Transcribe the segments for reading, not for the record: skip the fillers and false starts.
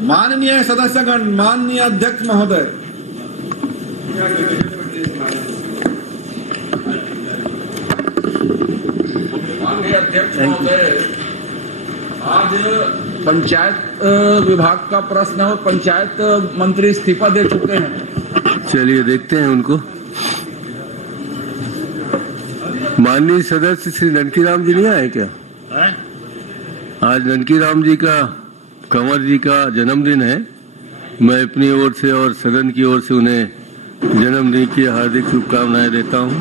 माननीय सदस्यगण, माननीय अध्यक्ष महोदय, माननीय अध्यक्ष महोदय, आज पंचायत विभाग का प्रश्न है और पंचायत मंत्री इस्तीफा दे चुके हैं। चलिए देखते हैं उनको। माननीय सदस्य श्री ननकीराम जी नहीं आए क्या? आज ननकीराम जी का, कंवर जी का जन्मदिन है। मैं अपनी ओर से और सदन की ओर से उन्हें जन्मदिन की हार्दिक शुभकामनाएं देता हूं।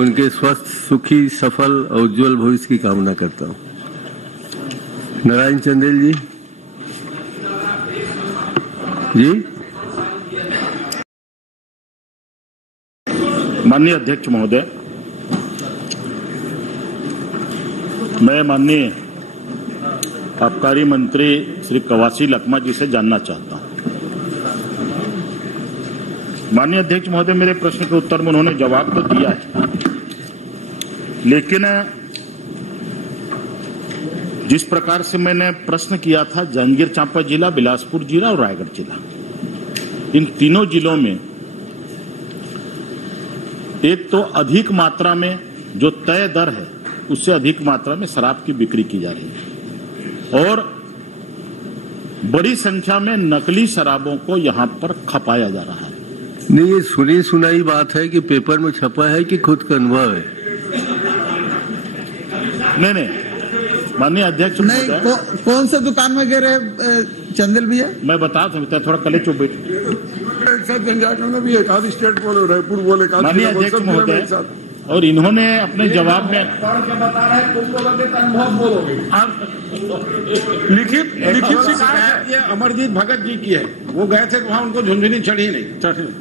उनके स्वस्थ, सुखी, सफल और उज्जवल भविष्य की कामना करता हूं। नारायण चंदेल जी। जी माननीय अध्यक्ष महोदय, मैं माननीय आबकारी मंत्री श्री कवासी लखमा जी से जानना चाहता हूं। माननीय अध्यक्ष महोदय, मेरे प्रश्न के उत्तर में उन्होंने जवाब तो दिया है, लेकिन जिस प्रकार से मैंने प्रश्न किया था, जांजगीर चांपा जिला, बिलासपुर जिला और रायगढ़ जिला, इन तीनों जिलों में एक तो अधिक मात्रा में जो तय दर है उससे अधिक मात्रा में शराब की बिक्री की जा रही है और बड़ी संख्या में नकली शराबों को यहां पर खपाया जा रहा है। नहीं, ये सुनी सुनाई बात है कि पेपर में छपा है कि खुद का अनुभव है? नहीं, माननीय अध्यक्ष नहीं, कौन सा दुकान में गए रहे चंदेल भैया? मैं बता सकता, थोड़ा कले चुप बैठ। भी एक आधी स्टेट बोले, रायपुर बोले, माननीय अध्यक्ष महोदय, और इन्होंने अपने जवाब में बता रहे हैं, तुम बोलोगे तो अनुभव बोलोगे। लिखित शिकायत ये अमरजीत भगत जी की है। वो गए थे वहाँ, उनको झुनझुनी चढ़ी नहीं,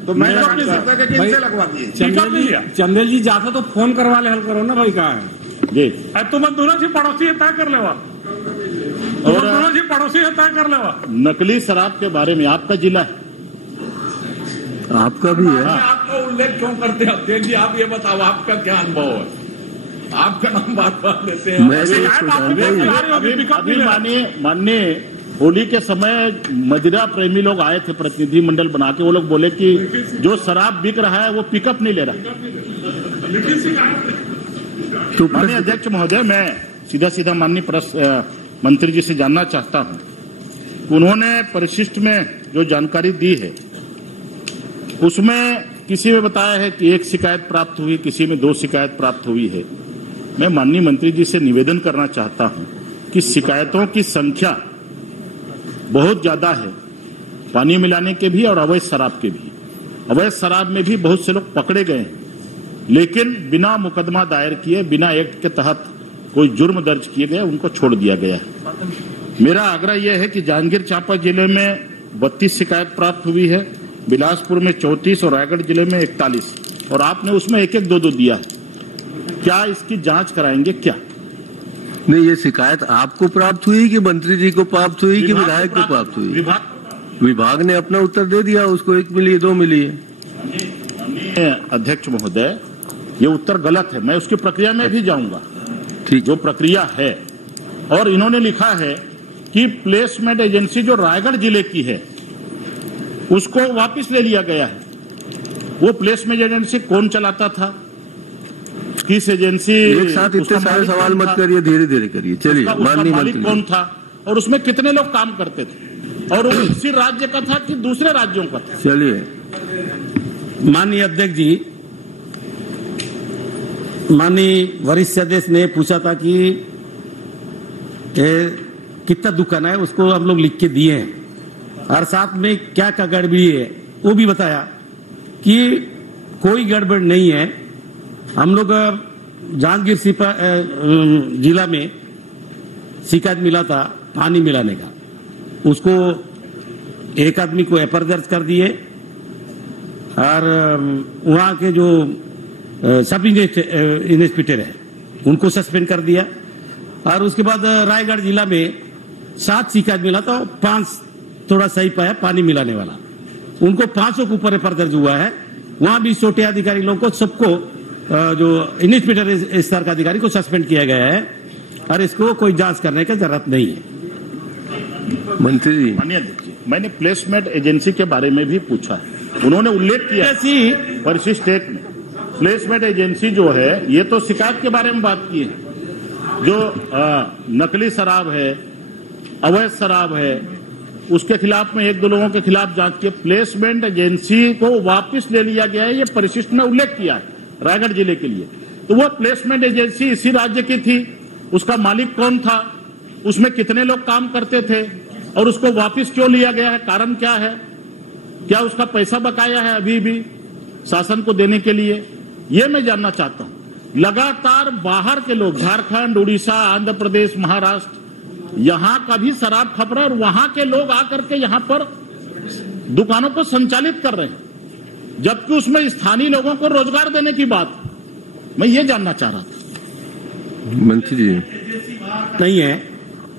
तो मैं अपनी सरकार के इनसे लगवा दिए। चंदेल जी जाता तो फोन करवा ले, हल करो ना भाई। कहा है जी, तुम दोनों से पड़ोसी तय कर लेवा, और दोनों से पड़ोसी तय कर लेवा। नकली शराब के बारे में आपका जिला है, आपका भी है। आपका उल्लेख क्यों करते हैं अध्यक्ष जी? आप ये बताओ, आपका क्या अनुभव है? आपका नाम बात बात लेते हैं। अभी माननीय होली के समय मदिरा प्रेमी लोग आए थे, प्रतिनिधि मंडल बना के। वो लोग बोले कि जो शराब बिक रहा है वो पिकअप नहीं ले रहा। तो माननीय अध्यक्ष महोदय, मैं सीधा माननीय मंत्री जी से जानना चाहता हूं, उन्होंने परिशिष्ट में जो जानकारी दी है उसमें किसी में बताया है कि 1 शिकायत प्राप्त हुई, किसी में 2 शिकायत प्राप्त हुई है। मैं माननीय मंत्री जी से निवेदन करना चाहता हूं कि शिकायतों की संख्या बहुत ज्यादा है, पानी मिलाने के भी और अवैध शराब के भी। अवैध शराब में भी बहुत से लोग पकड़े गए हैं, लेकिन बिना मुकदमा दायर किए, बिना एक्ट के तहत कोई जुर्म दर्ज किए गए, उनको छोड़ दिया गया है। मेरा आग्रह यह है कि जांजगीर चांपा जिले में 32 शिकायत प्राप्त हुई है, बिलासपुर में 34 और रायगढ़ जिले में 41, और आपने उसमें 1-1, 2-2 दिया है। क्या इसकी जांच कराएंगे क्या? नहीं, ये शिकायत आपको प्राप्त हुई कि मंत्री जी को प्राप्त हुई कि विधायक को प्राप्त हुई? विभाग ने अपना उत्तर दे दिया, उसको 1 मिली, 2 मिली है। अध्यक्ष महोदय, ये उत्तर गलत है, मैं उसकी प्रक्रिया में भी जाऊंगा। ठीक, जो प्रक्रिया है, और इन्होंने लिखा है कि प्लेसमेंट एजेंसी जो रायगढ़ जिले की है उसको वापस ले लिया गया है। वो प्लेसमेंट एजेंसी कौन चलाता था, किस एजेंसी? एक साथ इतने सारे सवाल मत करिए, धीरे धीरे करिए। चलिए, माननीय मंत्री कौन था और उसमें कितने लोग काम करते थे, और वो किसी राज्य का था कि दूसरे राज्यों का था? चलिए। माननीय अध्यक्ष जी, माननीय वरिष्ठ सदस्य ने पूछा था कि कितना दुकान है, उसको हम लोग लिख के दिए हैं, और साथ में क्या क्या गड़बड़ी है वो भी बताया कि कोई गड़बड़ नहीं है। हम लोग जांजगीर जिला में शिकायत मिला था पानी मिलाने का, उसको एक आदमी को एफआईआर दर्ज कर दिए, और वहां के जो सब इंस्पेक्टर है उनको सस्पेंड कर दिया। और उसके बाद रायगढ़ जिला में 7 शिकायत मिला था, 5 थोड़ा सही पाया पानी मिलाने वाला, उनको 500 के ऊपर एफआईआर दर्ज हुआ है। वहां भी छोटे अधिकारी लोगों को, सबको जो इंस्पेक्टर स्तर का अधिकारी को सस्पेंड किया गया है, और इसको कोई जांच करने की जरूरत नहीं है। मंत्री जी, माननीय अध्यक्ष जी, मैंने प्लेसमेंट एजेंसी के बारे में भी पूछा है। उन्होंने उल्लेख किया परिशिष्ट स्टेट में प्लेसमेंट एजेंसी जो है, ये तो शिकायत के बारे में बात की है। जो नकली शराब है, अवैध शराब है, उसके खिलाफ में 1-2 लोगों के खिलाफ जांच की। प्लेसमेंट एजेंसी को वापस ले लिया गया है, ये परिशिष्ट में उल्लेख किया है रायगढ़ जिले के लिए। तो वो प्लेसमेंट एजेंसी इसी राज्य की थी, उसका मालिक कौन था, उसमें कितने लोग काम करते थे और उसको वापस क्यों लिया गया है, कारण क्या है, क्या उसका पैसा बकाया है अभी भी शासन को देने के लिए, ये मैं जानना चाहता हूं। लगातार बाहर के लोग, झारखंड, उड़ीसा, आंध्र प्रदेश, महाराष्ट्र, यहां का भी शराब खप रहा है और वहां के लोग आकर के यहां पर दुकानों को संचालित कर रहे हैं, जबकि उसमें स्थानीय लोगों को रोजगार देने की बात है। मैं ये जानना चाह रहा था। मंत्री जी नहीं है,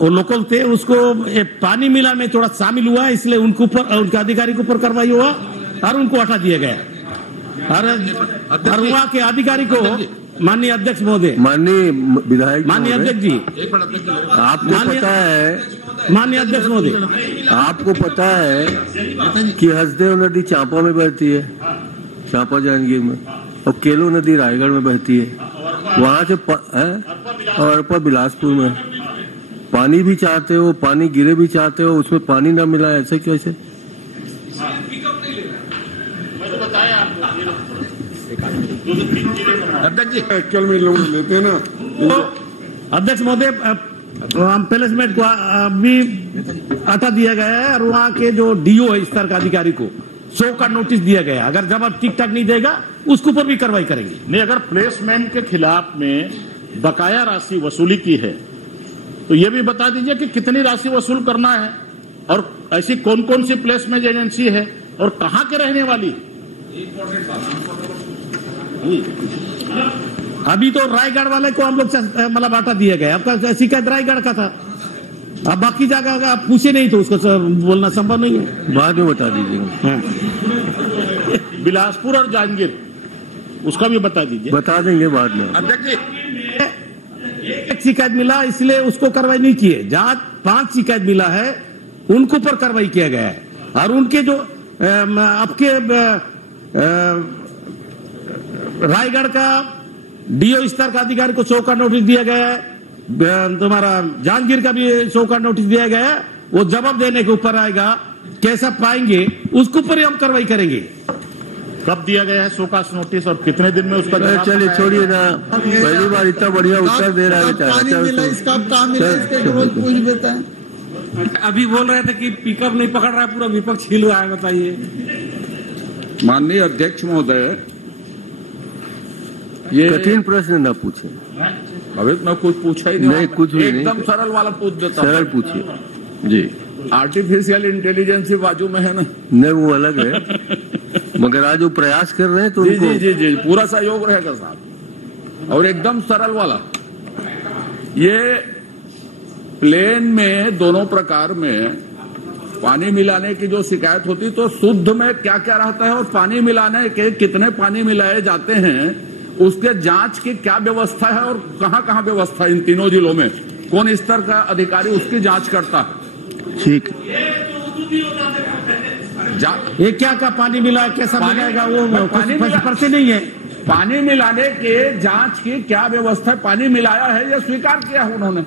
वो लोकल थे, उसको पानी मिला में थोड़ा शामिल हुआ, इसलिए उनके ऊपर, उनके अधिकारी के ऊपर कार्रवाई हुआ और उनको हटा दिया गया। और वहाँ के अधिकारी को माननीय अध्यक्ष महोदय, माननीय विधायक, माननीय अध्यक्ष जी, आपको पता है, माननीय अध्यक्ष महोदय, आपको पता है कि हसदेव नदी चांपा में बहती है, चांपा जांजगीर में, और केलो नदी रायगढ़ में बहती है। वहां से और अरपा बिलासपुर में पानी भी चाहते हो, पानी गिरे भी चाहते हो, उसमें पानी ना मिला, ऐसे कैसे? अध्यक्ष जी, एक्चुअल में लोग लेते हैं ना। तो अध्यक्ष महोदय, प्लेसमेंट को अभी हटा दिया गया है और वहाँ के जो डीओ है स्तर का अधिकारी को 100 का नोटिस दिया गया है। अगर जवाब ठीक ठाक नहीं देगा उसके ऊपर भी कार्रवाई करेंगे। नहीं, अगर प्लेसमेंट के खिलाफ में बकाया राशि वसूली की है तो ये भी बता दीजिए कि कितनी राशि वसूल करना है और ऐसी कौन कौन सी प्लेसमेंट एजेंसी है और कहाँ के रहने वाली। अभी तो रायगढ़ वाले को हम लोग मतलब बांटा दिया गया, आपका शिकायत रायगढ़ का था, अब बाकी जगह आप पूछे नहीं तो उसको बोलना संभव नहीं है। बाद में बता दीजिएगा। बिलासपुर और जांजगीर उसका भी बता दीजिए। बता देंगे बाद में। अध्यक्ष जी, एक शिकायत मिला इसलिए उसको कार्रवाई नहीं की है। जहां 5 शिकायत मिला है उनको पर कार्रवाई किया गया है और उनके जो आपके रायगढ़ का डीओ स्तर का अधिकारी को 100 का नोटिस दिया गया है, तुम्हारा जांजगीर का भी 100 का नोटिस दिया गया है। वो जवाब देने के ऊपर आएगा, कैसा पाएंगे उसके ऊपर ही हम कार्रवाई करेंगे। कब दिया गया है 100 का नोटिस और कितने दिन में उसका जवाब? चलिए छोड़िए ना, पहली बार इतना बढ़िया उत्तर दे रहा है बेटा। अभी बोल रहे थे कि पिकअप नहीं पकड़ रहा है, पूरा विपक्ष हिल रहा है, बताइए। माननीय अध्यक्ष महोदय, ये कठिन प्रश्न न पूछे। अभी मैं कुछ पूछा ही नहीं, कुछ भी नहीं, एकदम सरल वाला पूछ देता हूं। सरल पूछिए जी। आर्टिफिशियल इंटेलिजेंस बाजू में है ना? नहीं, वो अलग है, मगर आज वो प्रयास कर रहे हैं तो जी जी जी जी, पूरा सहयोग रहेगा साहब। और एकदम सरल वाला, ये प्लेन में दोनों प्रकार में पानी मिलाने की जो शिकायत होती तो शुद्ध में क्या क्या रहता है और पानी मिलाने के कितने पानी मिलाए जाते हैं उसके जांच की क्या व्यवस्था है और कहां कहां व्यवस्था है, इन तीनों जिलों में कौन स्तर का अधिकारी उसकी जांच करता है? ठीक। ये क्या का पानी मिला, कैसा मिलाएगा, वो पानी से नहीं है। पानी मिलाने के जांच की क्या व्यवस्था है? पानी मिलाया है या स्वीकार किया है उन्होंने?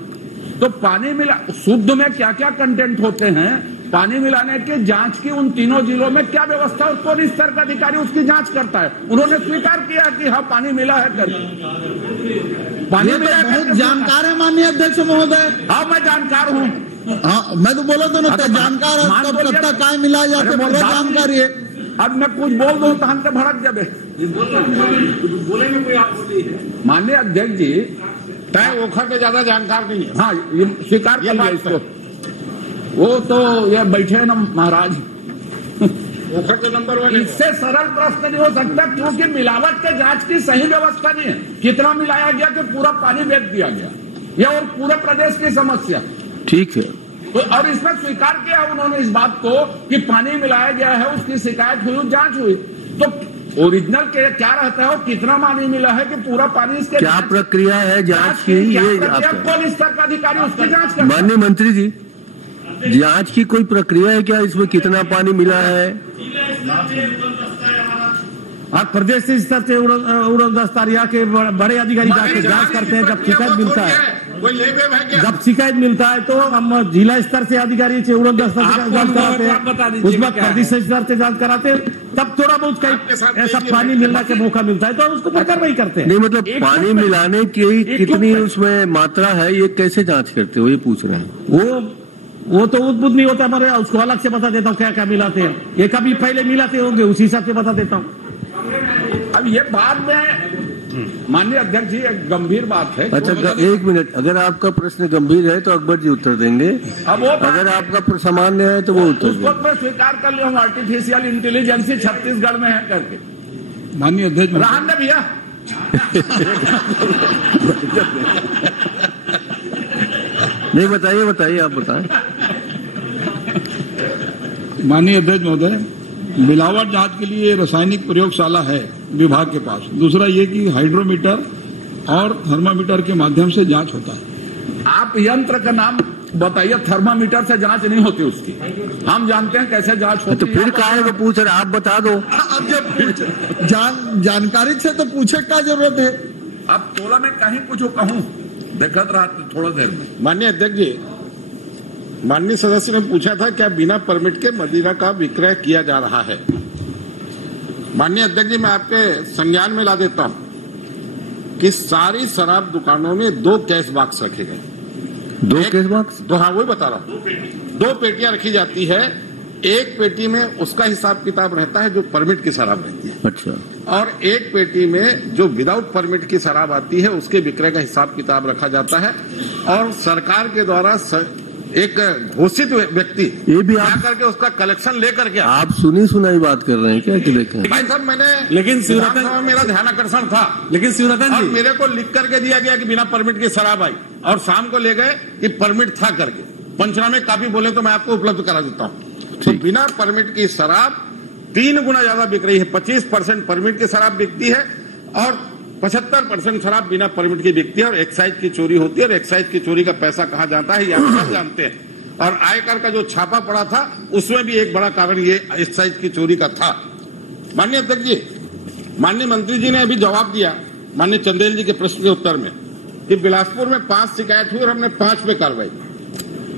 तो पानी मिला शुद्ध में क्या क्या कंटेंट होते हैं, पानी मिलाने के जांच की उन तीनों जिलों में क्या व्यवस्था और कौन स्तर का अधिकारी उसकी जांच करता है? उन्होंने स्वीकार किया कि हाँ पानी मिला है कर पानी मिला। बहुत जानकार है माननीय अध्यक्ष महोदय। हाँ, मैं जानकार हूँ। हाँ, मैं तो बोला था ना, जानकार कब काय मिला जाते, पूरा जानकारी है। अब मैं कुछ बोल दूं तो हम तो भड़क जाबे। माननीय अध्यक्ष जी, तय ओखर के ज्यादा जानकार नहीं है। हाँ, ये स्वीकार कर लिया इसको। वो तो ये बैठे हैं ना महाराज, ओखर के नंबर 1। इससे सरल प्रश्न नहीं हो सकता क्योंकि मिलावट के जांच की सही व्यवस्था नहीं है। कितना मिलाया गया कि पूरा पानी बेच दिया गया, यह और पूरे प्रदेश की समस्या। ठीक है, तो और इसमें स्वीकार किया उन्होंने इस बात को कि पानी मिलाया गया है, उसकी शिकायत हुई, जांच हुई। तो ओरिजिनल के क्या रहता है और कितना पानी मिला है कि पूरा पानी इसके क्या प्रक्रिया है जांच की, ये कौन स्तर का अधिकारी उसकी जांच करता है? माननीय मंत्री जी, जांच की कोई प्रक्रिया है क्या? इसमें कितना पानी मिला है? आज प्रदेश स्तर से उड़न दस्ता के बड़े अधिकारी जांच करते हैं। जब शिकायत मिलता है, जब शिकायत मिलता है तो हम जिला स्तर से अधिकारी से उड़न दस्ता जांच कराते हैं, उसमें प्रदेश स्तर से जांच कराते हैं, तब थोड़ा बहुत कहीं ऐसा पानी मिलने का मौका मिलता है तो उसको पर कार्रवाई करते हैं। नहीं, मतलब पानी मिलाने की कितनी उसमें मात्रा है, ये कैसे जांच करते हो, ये पूछ रहे हैं। वो तो उद्भुत नहीं होता हमारे, उसको अलग से बता देता हूँ क्या क्या मिलाते हैं। ये कभी पहले मिलाते होंगे, उसी हिसाब से बता देता हूँ। अब ये बाद में माननीय अध्यक्ष जी एक गंभीर बात है। अच्छा, एक मिनट, अगर आपका प्रश्न गंभीर है तो अकबर जी उत्तर देंगे, अब वो अगर आपका सामान्य है तो वो उत्तर उसको मैं स्वीकार कर लिया हूँ। आर्टिफिशियल इंटेलिजेंस छत्तीसगढ़ में है करके। माननीय अध्यक्ष राहन ने भैया नहीं, बताइए आप बताएं। माननीय अध्यक्ष महोदय, मिलावट जांच के लिए रासायनिक प्रयोगशाला है विभाग के पास। दूसरा ये कि हाइड्रोमीटर और थर्मामीटर के माध्यम से जांच होता है। आप यंत्र का नाम बताइए। थर्मामीटर से जांच नहीं होती उसकी, हम जानते हैं कैसे जांच होती है। तो फिर काहे को पूछ रहे, आप बता दो। अब जब जानकारी से तो पूछे क्या जरूरत है? अब तोला में कहीं कुछ कहूँ देखत रहा थोड़ा देर में। माननीय अध्यक्ष जी, माननीय सदस्य ने पूछा था क्या बिना परमिट के मदिरा का विक्रय किया जा रहा है। माननीय अध्यक्ष जी, मैं आपके संज्ञान में ला देता हूं कि सारी शराब दुकानों में 2 कैश बॉक्स रखे गए। 2 कैश बॉक्स? तो हाँ, वही बता रहा हूं। 2 पेटियां रखी जाती है। एक पेटी में उसका हिसाब किताब रहता है जो परमिट की शराब रहती है। अच्छा। और एक पेटी में जो विदाउट परमिट की शराब आती है उसके विक्रय का हिसाब किताब रखा जाता है। और सरकार के द्वारा एक घोषित व्यक्ति ये भी आप करके उसका कलेक्शन लेकर के आप सुनी सुनाई बात कर रहे हैं क्या कि देखें? भाई साहब, मैंने लेकिन शिवरतन मेरा ध्यान आकर्षण था, लेकिन शिवरतन और जी मेरे को लिख करके दिया गया कि बिना परमिट की शराब आई, और शाम को ले गए कि परमिट था करके। पंचनामे काफी बोले तो मैं आपको उपलब्ध करा देता हूँ। तो बिना परमिट की शराब 3 गुना ज्यादा बिक रही है। 25% परमिट की शराब बिकती है और 75% शराब बिना परमिट की बिकती है। और एक्साइज की चोरी होती है, और एक्साइज की चोरी का पैसा कहाँ जाता है ये आप सब जानते हैं। और आयकर का जो छापा पड़ा था उसमें भी एक बड़ा कारण ये एक्साइज की चोरी का था। माननीय अध्यक्ष जी, माननीय मंत्री जी ने अभी जवाब दिया माननीय चंदेल जी के प्रश्न के उत्तर में कि बिलासपुर में 5 शिकायत हुई और हमने 5 पे कार्रवाई।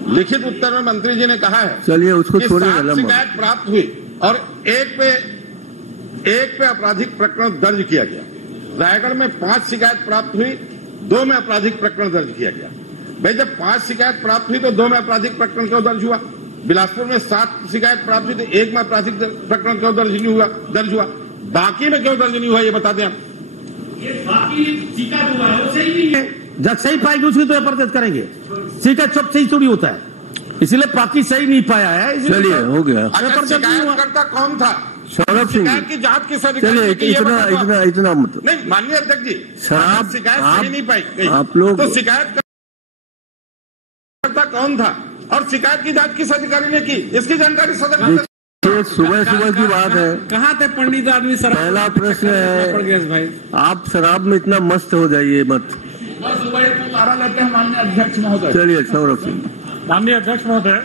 लिखित उत्तर में मंत्री जी ने कहा है, चलिए उसको छोड़िए, 7 शिकायत प्राप्त हुई और एक पे आपराधिक प्रकरण दर्ज किया गया। रायगढ़ में 5 शिकायत प्राप्त हुई, 2 में आपराधिक प्रकरण दर्ज किया गया। भाई, जब 5 शिकायत प्राप्त हुई तो 2 में आपराधिक प्रकरण क्यों दर्ज हुआ? बिलासपुर में 7 शिकायत प्राप्त हुई तो 1 में आपराधिक प्रकरण क्यों दर्ज हुआ? बाकी में क्यों दर्ज नहीं हुआ, ये बता दें आप। बाकी शिकायत हुआ है वो सही नहीं है, जब सही पाएगी उसकी तो प्रदर्शित करेंगे। शिकायत सब सही थोड़ी होता है, इसलिए बाकी सही नहीं पाया है। चलिए, हो गया। शिकायतकर्ता कौन था? सौरभ सिंह। शिकायत की जांच किस चलिए, इतना मतलब नहीं। माननीय अध्यक्ष जी, शराब शिकायत सही नहीं पाई आप लोग, तो शिकायत कौन था और शिकायत की जांच किस अधिकारी ने की, इसकी जानकारी सदन। सुबह की बात है। कहाँ थे पंडित आदमी? पहला प्रश्न है, आप शराब में इतना मस्त हो जाइए मत। लेते हैं माननीय अध्यक्ष महोदय। चलिए, सौरभ सिंह। माननीय अध्यक्ष महोदय,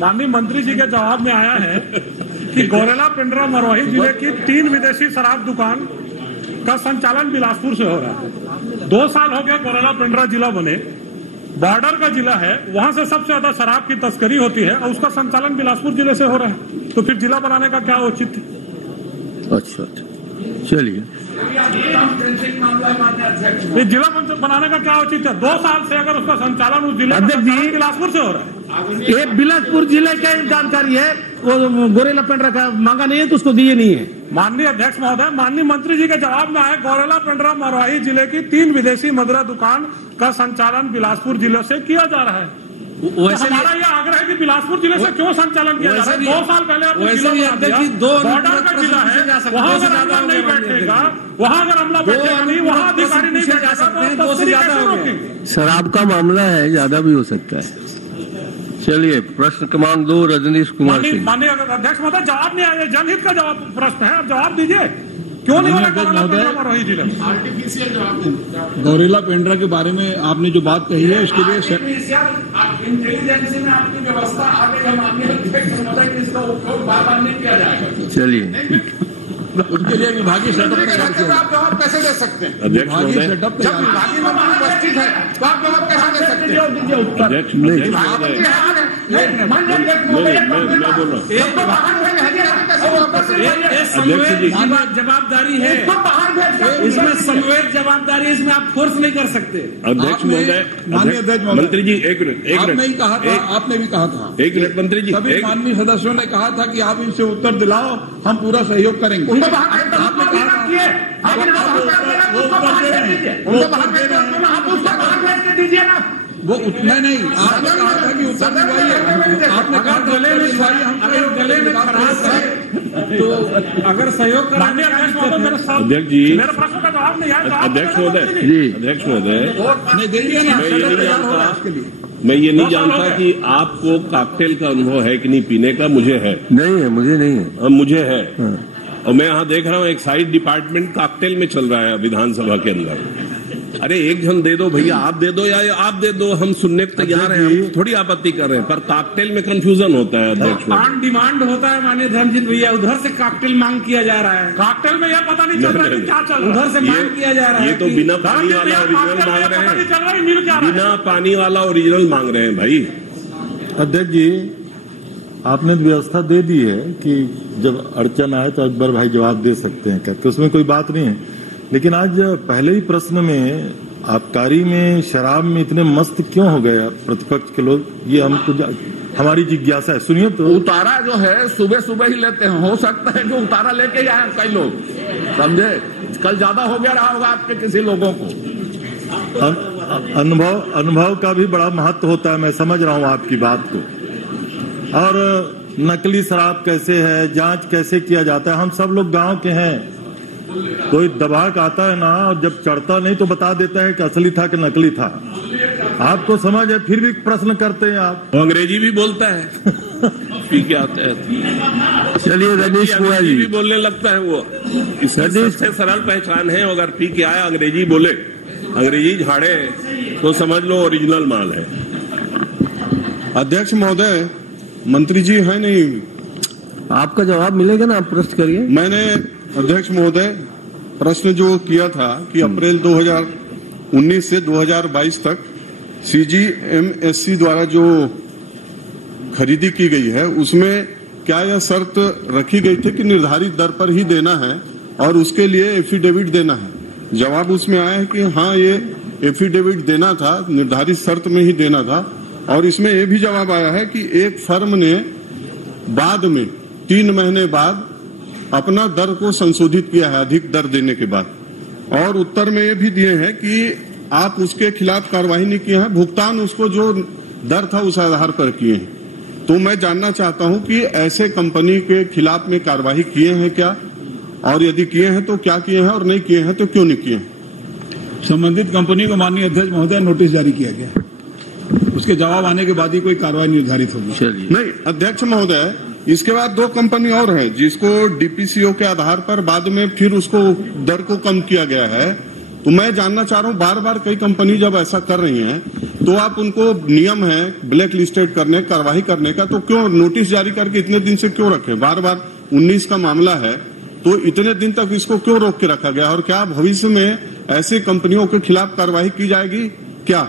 माननीय मंत्री जी के जवाब में आया है कि गौरेला पिंडरा मरवाही जिले की 3 विदेशी शराब दुकान का संचालन बिलासपुर से हो रहा है। 2 साल हो गए गौरेला पिंडरा जिला बने, बॉर्डर का जिला है, वहां से सबसे ज्यादा शराब की तस्करी होती है और उसका संचालन बिलासपुर जिले से हो रहा है। तो फिर जिला बनाने का क्या औचित्य? अच्छा, चलिए। जिला बनाने का क्या औचित्य है? 2 साल से अगर उसका संचालन उस जिले में बिलासपुर से हो रहा है। ये बिलासपुर जिले का जानकारी है, वो गोरेला पेंड्रा का मांगा नहीं है तो उसको दिए नहीं है। माननीय अध्यक्ष महोदय, माननीय मंत्री जी के जवाब में आए गौरेला पिंडरा मरवाही जिले की 3 विदेशी मदिरा दुकान का संचालन बिलासपुर जिले से किया जा रहा है। तो हमारा यह आग्रह है कि बिलासपुर जिले से क्यों संचालन किया जा रहा है? 2 साल पहले बॉर्डर का जिला है, वहाँ अगर अमला नहीं बैठेगा, वहाँ अगर अमला बैठेगा नहीं, वहाँ अधिकारी नहीं बैठेगा। शराब का मामला है, ज्यादा भी हो सकता है। चलिए, प्रश्न क्रमांक 2, रजनीश कुमार सिंह। माननीय अध्यक्ष महोदय, जवाब नहीं आया, जनहित का जवाब प्रश्न है, आप जवाब दीजिए। क्यों नहीं बना गौरेला पेंड्रा मरोही जिला? गौरेला पेंड्रा के बारे में आपने जो बात कही है उसके लिए इंटेलिजेंस में आपकी व्यवस्था आ गई, हम आपके इसका उपयोग बार-बार नहीं किया जाएगा। चलिए, उसके लिए विभागीय सेटअप तैयार किया। आप जवाब कैसे दे सकते हैं? विभागीय सेटअप जब तैयार विभागीय मंत्री उपस्थित है तो आप जवाब कैसे दे सकते हैं? अध्यक्ष नहीं, मैं बोल रहा हूँ जवाबदारी है इसमें, संवेद जवाबदारी है, इसमें आप फोर्स नहीं कर सकते। अध्यक्ष महोदय, माननीय अध्यक्ष मंत्री जी एक मिनट आपने ही कहा था, आपने भी कहा था, एक मिनट मंत्री जी, सभी माननीय सदस्यों ने कहा था कि आप इनसे उत्तर दिलाओ, हम पूरा सहयोग करेंगे। उनको बाहर किए, आप भेज के दीजिए ना। वो उतना नहीं, आपने कहा था कि उत्तर दिलवाइए, आपने कहा गले में दिलवाइए, हम गले में खराब है तो अगर सहयोग माननीय अध्यक्ष महोदय, मेरे साथ अध्यक्ष जी, मेरे प्रश्न का जवाब नहीं आया। अध्यक्ष महोदय जी, अध्यक्ष महोदय, नहीं देखिए ना, मैं ये नहीं जानता कि आपको कॉकटेल का अनुभव है कि नहीं पीने का। मुझे है। नहीं है, मुझे नहीं है। मुझे है। और मैं यहाँ देख रहा हूँ एक्साइज डिपार्टमेंट कॉकटेल में चल रहा है विधानसभा के अंदर। अरे एक जन दे दो भैया, आप दे दो या आप दे दो, हम सुनने को तैयार हैं, हम थोड़ी आपत्ति कर रहे हैं, पर कॉकटेल में कंफ्यूजन होता है अध्यक्ष। ऑन डिमांड होता है माननीय धर्मजीत भैया, उधर से कॉकटेल मांग किया जा रहा है। कॉकटेल में यह पता नहीं चल रहा है कि क्या चल रहा है, उधर से मांग किया जा रहा है। ये तो बिना पानी वाला ओरिजिनल मांग रहे हैं, बिना पानी वाला ओरिजिनल मांग रहे हैं भाई। अध्यक्ष जी, आपने व्यवस्था दे दी है कि जब अड़चन आए तो अकबर भाई जवाब दे सकते हैं करके, उसमें कोई बात नहीं है। लेकिन आज पहले ही प्रश्न में आबकारी में शराब में इतने मस्त क्यों हो गए प्रतिपक्ष के लोग, ये हमको हमारी जिज्ञासा है। सुनिए तो, उतारा जो है सुबह सुबह ही लेते हैं, हो सकता है कि उतारा लेके ही आए कई लोग, समझे, कल ज्यादा हो गया रहा होगा आपके किसी लोगों को। अनुभव का भी बड़ा महत्व होता है, मैं समझ रहा हूँ आपकी बात को। और नकली शराब कैसे है, जांच कैसे किया जाता है, हम सब लोग गांव के हैं। कोई दबाक आता है ना, और जब चढ़ता नहीं तो बता देता है कि असली था कि नकली था। आपको समझ है, फिर भी प्रश्न करते हैं आप। अंग्रेजी भी बोलता है पी के आते हैं। चलिए रनीश कुमार जी भी बोलने लगता है वो, इसकी सबसे सरल पहचान है, अगर पी के आया अंग्रेजी बोले, अंग्रेजी झाड़े तो समझ लो ओरिजिनल माल है। अध्यक्ष महोदय, मंत्री जी है नहीं, आपका जवाब मिलेगा ना, आप प्रश्न करिए। मैंने अध्यक्ष महोदय प्रश्न जो किया था कि अप्रैल 2019 से 2022 तक CGMSC द्वारा जो खरीदी की गई है, उसमें क्या यह शर्त रखी गई थी कि निर्धारित दर पर ही देना है और उसके लिए एफिडेविट देना है? जवाब उसमें आया है कि हाँ, ये एफिडेविट देना था, निर्धारित शर्त में ही देना था। और इसमें यह भी जवाब आया है कि एक फर्म ने बाद में 3 महीने बाद अपना दर को संशोधित किया है, अधिक दर देने के बाद। और उत्तर में ये भी दिए हैं कि आप उसके खिलाफ कार्रवाई नहीं किए हैं, भुगतान उसको जो दर था उस आधार पर किए हैं। तो मैं जानना चाहता हूं कि ऐसे कंपनी के खिलाफ में कार्रवाई किए हैं क्या, और यदि किए हैं तो क्या किए हैं, और नहीं किए हैं तो क्यों नहीं किए हैं? संबंधित कंपनी को माननीय अध्यक्ष महोदय नोटिस जारी किया गया, उसके जवाब आने के बाद ही कोई कार्रवाई निर्धारित होगी। नहीं अध्यक्ष महोदय, इसके बाद 2 कंपनी और है जिसको DPCO के आधार पर बाद में फिर उसको दर को कम किया गया है। तो मैं जानना चाह रहा हूँ, बार बार कई कंपनी जब ऐसा कर रही हैं तो आप उनको नियम है ब्लैक लिस्टेड करने, कार्रवाई करने का, तो क्यों नोटिस जारी करके इतने दिन से क्यों रखे? बार बार 19 का मामला है तो इतने दिन तक इसको क्यों रोक के रखा गया? और क्या भविष्य में ऐसी कंपनियों के खिलाफ कार्रवाई की जाएगी? क्या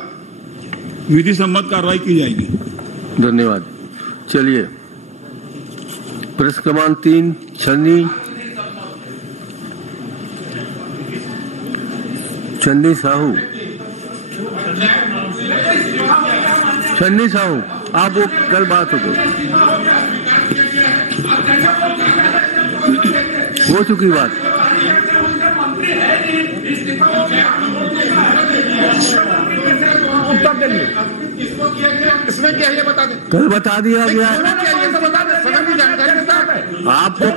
विधि सम्मत कार्रवाई की जाएगी? धन्यवाद। चलिए, प्रश्न क्रमांक 3, छन्नी साहू, आप वो कल बात हो गई, हो चुकी बात। उत्तर देंगे इसमें क्या है, ये बता दें। कल बता दिया गया, ये तो बता दें, सदन की जानकारी के साथ है। आपको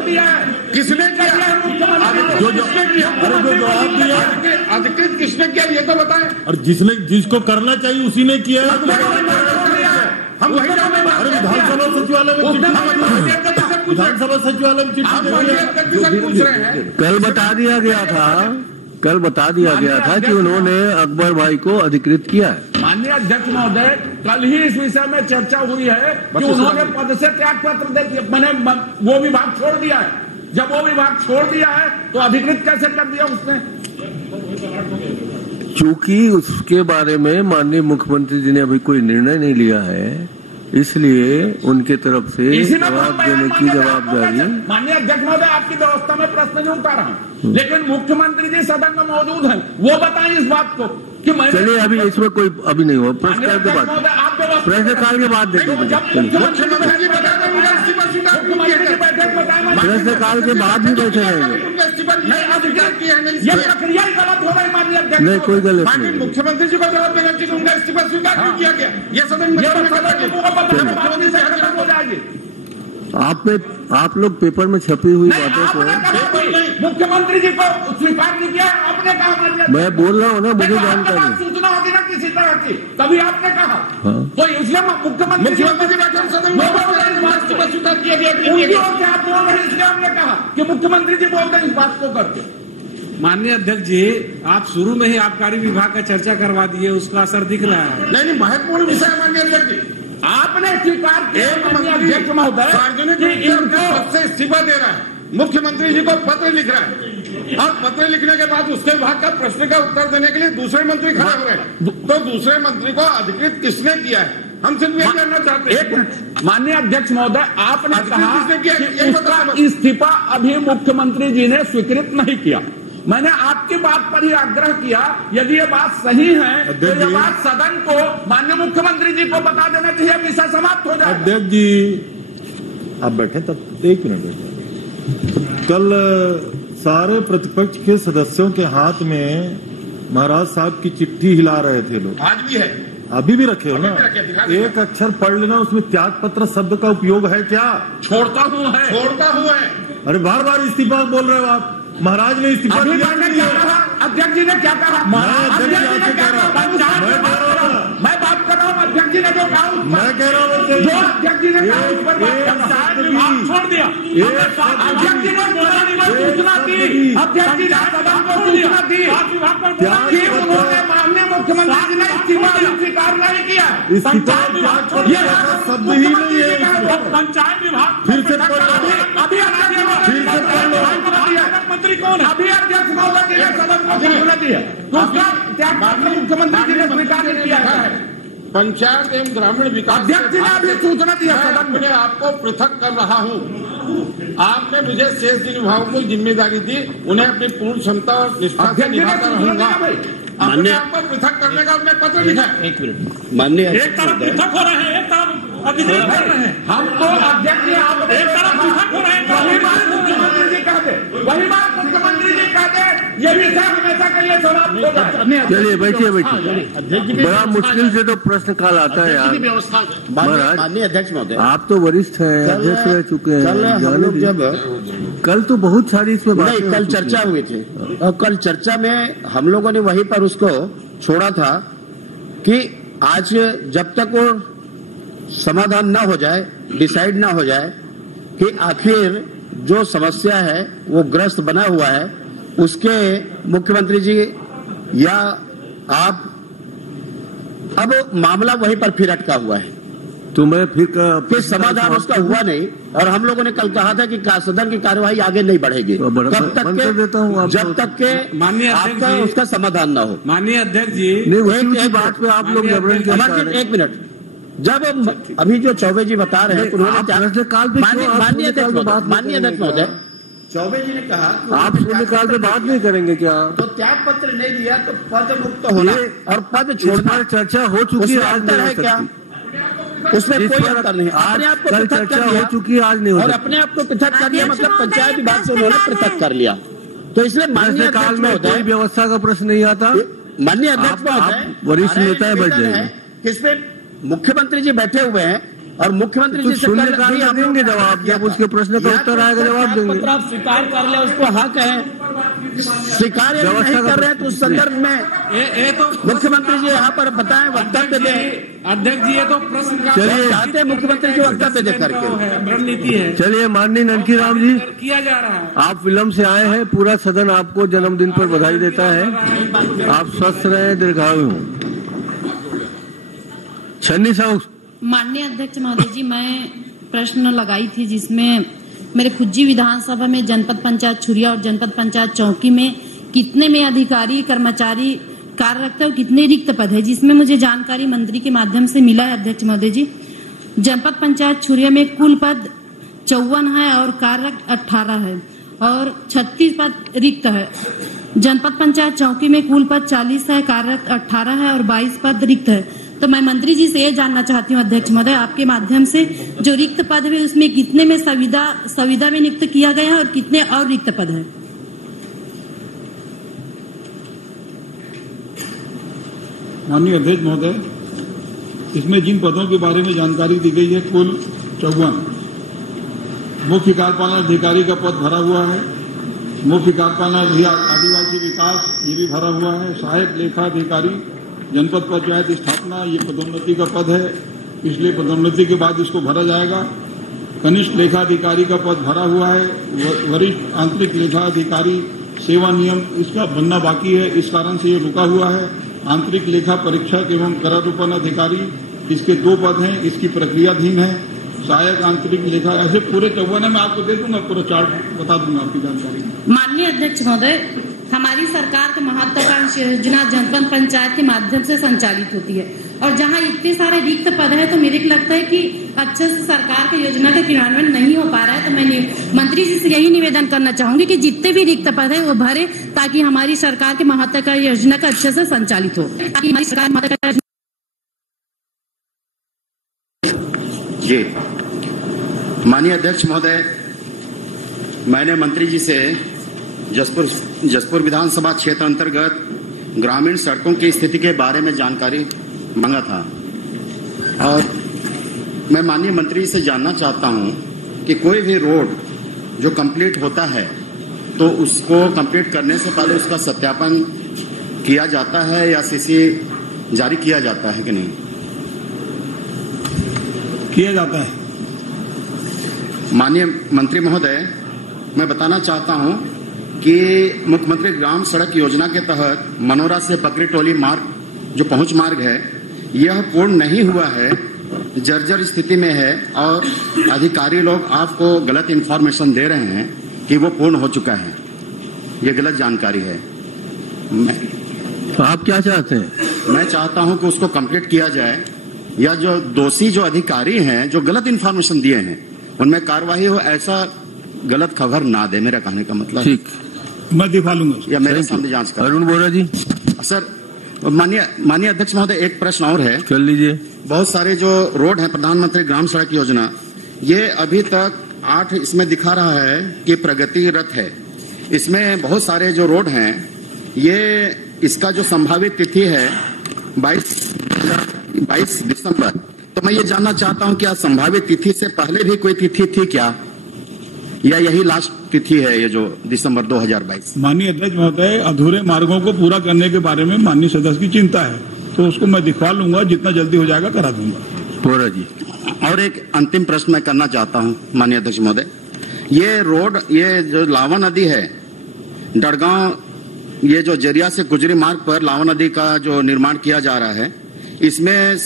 किसने किया, जो जवाब दिया, अधिकृत किसने किया ये तो बताएं। और जिसको करना चाहिए उसी ने किया है। हम वही विधानसभा सचिवालय में विधानसभा सचिवालय में चिट्ठी पूछ रहे हैं। कल बता दिया गया था कि उन्होंने अकबर भाई को अधिकृत किया है। माननीय अध्यक्ष महोदय, कल ही इस विषय में चर्चा हुई है कि उन्होंने पद से त्याग पत्र दे दिया, मैंने वो विभाग छोड़ दिया है। जब वो विभाग छोड़ दिया है तो अधिकृत कैसे कर दिया उसने? चूंकि उसके बारे में माननीय मुख्यमंत्री जी ने अभी कोई निर्णय नहीं लिया है, इसलिए उनके तरफ से जवाब देने की जवाबदारी। माननीय अध्यक्ष महोदय, आपकी व्यवस्था में प्रश्न नहीं उठा रहा हूं, लेकिन मुख्यमंत्री जी सदन में मौजूद हैं, वो बताएं इस बात को कि मैं। चलिए, अभी इसमें कोई अभी नहीं हुआ, प्रश्नकाल के बाद प्रश्नकाल के बाद देखेंगे। प्रश्नकाल के बाद भी बैठे रहेंगे। ये प्रक्रिया ही गलत हो रही माननीय अध्यक्ष। नहीं, कोई गलत नहीं। मुख्यमंत्री जी को जवाब देना चाहिए, उनका इस्तीफा स्वीकार क्यों किया गया? ये सदन हो जाएगी। आप लोग पेपर में छपी हुई बातों को मुख्यमंत्री जी को स्वीकार नहीं किया, आपने कहा। मैं बोल रहा हूँ ना, मुझे जानकारी सूचना होगी ना किसी तरह की, तभी आपने कहा। तो इसलिए मुख्यमंत्री जी आप बोल रहे हैं, इसलिए हमने कहा कि मुख्यमंत्री जी बोल रहे हैं इस बात को करके। माननीय अध्यक्ष जी, आप शुरू में ही आबकारी विभाग का चर्चा करवा दिए, उसका असर दिख रहा है। नहीं, महत्वपूर्ण विषय है माननीय अध्यक्ष जी। आपने स्वीकार किया अध्यक्ष महोदय सार्वजनिक पद से इस्तीफा दे रहा है, मुख्यमंत्री जी को पत्र लिख रहा है, और पत्र लिखने के बाद उसके विभाग का प्रश्न का उत्तर देने के लिए दूसरे मंत्री खड़े हो रहे हैं। तो दूसरे मंत्री को अधिकृत किसने किया है, हम सिर्फ ये जानना चाहते हैं। एक मिनट, माननीय अध्यक्ष महोदय, आपने कहा कि उसका इस्तीफा अभी मुख्यमंत्री जी ने स्वीकृत नहीं किया। मैंने आपकी बात पर ही आग्रह किया, यदि ये बात सही है तो ये बात सदन को माननीय मुख्यमंत्री जी को बता देना चाहिए, विषय समाप्त हो जाए। अध्यक्ष जी, आप बैठे तब 1 मिनट बैठे। कल सारे प्रतिपक्ष के सदस्यों के हाथ में महाराज साहब की चिट्ठी हिला रहे थे लोग। आज भी है, अभी भी रखे हो ना? एक अक्षर पढ़ लेना, उसमें त्याग पत्र शब्द का उपयोग है क्या? छोड़ता हूँ है। अरे बार बार इस्तीफा बोल रहे हो आप। महाराज ने इस्तीफा दिया। अध्यक्ष जी ने क्या कहा? मैं बात कर रहा हूँ, अध्यक्ष जी ने जो कहा मैं कह रहा हूँ जो अध्यक्ष जी ने कहा उस पर पंचायत विभाग छोड़ दिया। अध्यक्ष जी ने सूचना दी, अध्यक्ष जी ने सदन को सूचना दी कि उन्होंने माननीय मुख्यमंत्री जी ने इस्तीफा स्वीकार नहीं किया। शब्द ही नहीं है। पंचायत विभाग फिर से अभी मंत्री कौन है? अभी अध्यक्ष महोदय ने सदन को सूचना दी है, तो उसका त्याग पत्र मुख्यमंत्री जी ने स्वीकार नहीं किया है। पंचायत एवं ग्रामीण विकास अध्यक्ष जी ने अभी सूचना दी है, सदन में आपको पृथक कर रहा हूँ। आपने मुझे शेष दिन विभागों को जिम्मेदारी दी, उन्हें अपनी पूर्ण क्षमता और निष्ठा से निभाता रहूंगा। अपने आपको पृथक करने का उसने पत्र लिखा है। 1 मिनट माननीय एक तरफ पृथक हो रहे हैं, एक तरफ अधिकृत कर रहे हैं। हम तो अध्यक्ष जी आप एक तरफ पृथक हो रहे हैं, वही बात मुख्यमंत्री जी कहते, वही बात मुख्यमंत्री जी कहते, ये विषय हमेशा के लिए समाप्त हो जाए। चलिए बैठिए। बड़ा मुश्किल से तो प्रश्न काल आता है यार। महाराज, माननीय अध्यक्ष महोदय, आप तो वरिष्ठ हैं, अध्यक्ष रह चुके हैं। हम लोग जब कल तो बहुत सारी इसमें बातें नहीं, कल चर्चा हुई थी, और कल चर्चा में हम लोगों ने वहीं पर उसको छोड़ा था कि आज जब तक वो समाधान ना हो जाए, डिसाइड ना हो जाए कि आखिर जो समस्या है वो ग्रस्त बना हुआ है, उसके मुख्यमंत्री जी या आप, अब मामला वहीं पर फिर अटका हुआ है। तो मैं फिर समाधान उसका हुआ नहीं, और हम लोगों ने कल कहा था कि सदन की कार्यवाही आगे नहीं बढ़ेगी तब तक के, जब तक के माननीय आपका उसका समाधान ना हो। माननीय अध्यक्ष जी, एक बात पे आप लोग 1 मिनट, जब अभी जो चौबे जी बता रहे हैं, माननीय अध्यक्ष महोदय, चौबे जी ने कहा आप शून्यकाल पे बात नहीं करेंगे क्या? तो त्याग पत्र नहीं दिया तो पद मुक्त होना और पद छोड़ना चर्चा हो चुकी है, आज नहीं है क्या? उसमें कोई अंतर नहीं। अपने आप को पृथक कर लिया, हो चुकी है, आज नहीं हो, और अपने आप को पृथक कर लिया, मतलब पंचायत विभाग से उन्होंने पृथक कर लिया। तो इसलिए माननीय काल में कोई व्यवस्था का प्रश्न नहीं आता। माननीय अध्यक्ष महोदय, वरिष्ठ नेता बैठ जाएंगे, किसमें मुख्यमंत्री जी बैठे हुए हैं, और मुख्यमंत्री जी से शून्यकाल देंगे जवाब, जब उसके प्रश्न का उत्तर आएगा जवाब देंगे। आप स्वीकार कर ले, उसको हाँ कहें। स्वीकार नहीं कर रहे हैं, तो उस संदर्भ में ये तो मुख्यमंत्री जी यहाँ पर बताएं, वक्तव्य दें। अध्यक्ष जी, ये तो प्रश्न का चाहते हैं मुख्यमंत्री जी वक्तव्य दे करके। रणनीति है, चलिए माननीय ननकी राम जी, किया जा रहा है। आप फिल्म से आए हैं, पूरा सदन आपको जन्मदिन पर बधाई देता है। आप स्वस्थ रहें, दीर्घायु हों। छन्नी साहू। माननीय अध्यक्ष महोदय जी, मैं प्रश्न लगाई थी जिसमें मेरे खुज्जी विधानसभा में जनपद पंचायत छुरिया और जनपद पंचायत चौकी में कितने में अधिकारी कर्मचारी कार्यरत है और कितने रिक्त पद है, जिसमें मुझे जानकारी मंत्री के माध्यम से मिला है। अध्यक्ष महोदय जी, जनपद पंचायत छुरिया में कुल पद 54 है और कार्यरत 18 है और 36 पद रिक्त है। जनपद पंचायत चौकी में कुल पद 40 है, कार्यरत 18 है और 22 पद रिक्त है। तो मैं मंत्री जी से ये जानना चाहती हूँ अध्यक्ष महोदय, आपके माध्यम से जो रिक्त पद है उसमें कितने में संविदा में नियुक्त किया गया है और कितने और रिक्त पद है? माननीय अध्यक्ष महोदय, इसमें जिन पदों के बारे में जानकारी दी गई है कुल 54। मुख्य कार्यपालन अधिकारी का पद भरा हुआ है, मुख्य कार्यपालन आदिवासी विकास ये भी भरा हुआ है, सहायक लेखा अधिकारी जनपद पंचायत स्थापना ये पदोन्नति का पद है, इसलिए पदोन्नति के बाद इसको भरा जाएगा। कनिष्ठ लेखा अधिकारी का पद भरा हुआ है, वरिष्ठ आंतरिक लेखा अधिकारी सेवा नियम इसका बनना बाकी है, इस कारण से ये रुका हुआ है। आंतरिक लेखा परीक्षक एवं करारोपण अधिकारी इसके 2 पद हैं, इसकी प्रक्रियाधीन है। सहायक आंतरिक लेखा, ऐसे पूरे 54 में आपको दे दूंगा, पूरा चार्ट बता दूंगा आपकी जानकारी। माननीय अध्यक्ष महोदय, हमारी सरकार की महत्वाकांक्षी योजना जनपद पंचायत के माध्यम से संचालित होती है और जहां इतने सारे रिक्त पद है तो मेरे को लगता है कि अच्छे से सरकार की योजना का क्रियान्वयन नहीं हो पा रहा है। तो मैं मंत्री जी से यही निवेदन करना चाहूंगी कि जितने भी रिक्त पद है वो भरे, ताकि हमारी सरकार की महत्वाकांक्षी योजना का अच्छे से संचालित हो, ताकि हमारी सरकार जी। माननीय अध्यक्ष महोदय, मैंने मंत्री जी से जसपुर विधानसभा क्षेत्र अंतर्गत ग्रामीण सड़कों की स्थिति के बारे में जानकारी मांगा था और मैं माननीय मंत्री से जानना चाहता हूं कि कोई भी रोड जो कंप्लीट होता है तो उसको कंप्लीट करने से पहले उसका सत्यापन किया जाता है या सीसी जारी किया जाता है कि नहीं? किया जाता है। माननीय मंत्री महोदय, मैं बताना चाहता हूं कि मुख्यमंत्री ग्राम सड़क योजना के तहत मनोरा से बकरी टोली मार्ग जो पहुंच मार्ग है यह पूर्ण नहीं हुआ है, जर्जर स्थिति में है और अधिकारी लोग आपको गलत इंफॉर्मेशन दे रहे हैं कि वो पूर्ण हो चुका है। ये गलत जानकारी है। तो आप क्या चाहते हैं? मैं चाहता हूं कि उसको कंप्लीट किया जाए या जो दोषी जो अधिकारी हैं जो गलत इंफॉर्मेशन दिए हैं उनमें कार्रवाई हो, ऐसा गलत खबर ना दे। मेरा कहने का मतलब ठीक, मैं दिखा लूंगा या मेरे सामने जांच कर। अरुण बोरा जी। सर, माननीय अध्यक्ष महोदय, एक प्रश्न और है। कर लीजिए। बहुत सारे जो रोड है प्रधानमंत्री ग्राम सड़क योजना, ये अभी तक 8 इसमें दिखा रहा है कि प्रगतिरत है। इसमें बहुत सारे जो रोड हैं ये इसका जो संभावित तिथि है 22 दिसंबर, तो मैं ये जानना चाहता हूं क्या संभावित तिथि से पहले भी कोई तिथि थी क्या, या यही लास्ट तिथि है ये जो दिसंबर 2022? माननीय अध्यक्ष महोदय, अधूरे मार्गों को पूरा करने के बारे में माननीय सदस्य की चिंता है, तो उसको मैं दिखवा लूंगा, जितना जल्दी हो जाएगा करा दूंगा। बोरा जी। और एक अंतिम प्रश्न मैं करना चाहता हूं माननीय अध्यक्ष महोदय, ये रोड, ये जो लावा नदी है डड़गांव, ये जो जरिया से गुजरी मार्ग पर लावा नदी का जो निर्माण किया जा रहा है, इसमें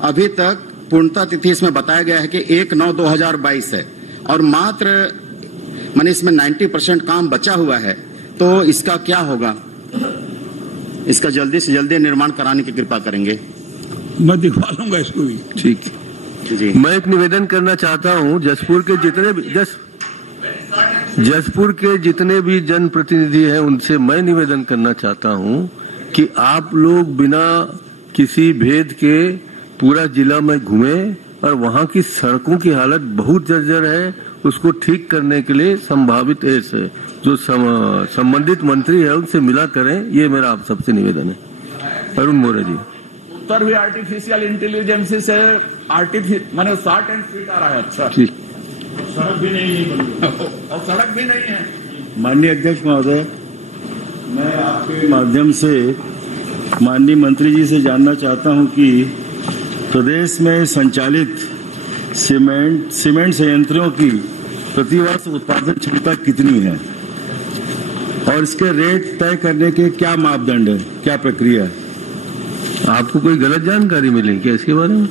अभी तक पूर्णता तिथि इसमें बताया गया है कि 1/9/2022 है और मात्र माने इसमें 90% काम बचा हुआ है, तो इसका क्या होगा? इसका जल्दी से जल्दी निर्माण कराने की कृपा करेंगे। मैं दिखवा लूंगा इसको भी। ठीक जी। मैं एक निवेदन करना चाहता हूं, जसपुर के जितने भी जनप्रतिनिधि हैं उनसे मैं निवेदन करना चाहता हूं कि आप लोग बिना किसी भेद के पूरा जिला में घूमे और वहां की सड़कों की हालत बहुत जर्जर है, उसको ठीक करने के लिए संभावित ऐसे जो संबंधित मंत्री है उनसे मिला करें, ये मेरा आप सबसे निवेदन है। अरुण मोरे जी। उत्तर भी आर्टिफिशियल इंटेलिजेंस से मैंने 60 फीट आ रहा है। अच्छा, सड़क भी नहीं बनी और सड़क भी नहीं है। माननीय अध्यक्ष महोदय, मैं आपके माध्यम से माननीय मंत्री जी से जानना चाहता हूं कि प्रदेश में संचालित सीमेंट संयंत्रों की प्रतिवर्ष उत्पादन क्षमता कितनी है और इसके रेट तय करने के क्या मापदंड है, क्या प्रक्रिया है? आपको कोई गलत जानकारी मिली क्या इसके बारे में?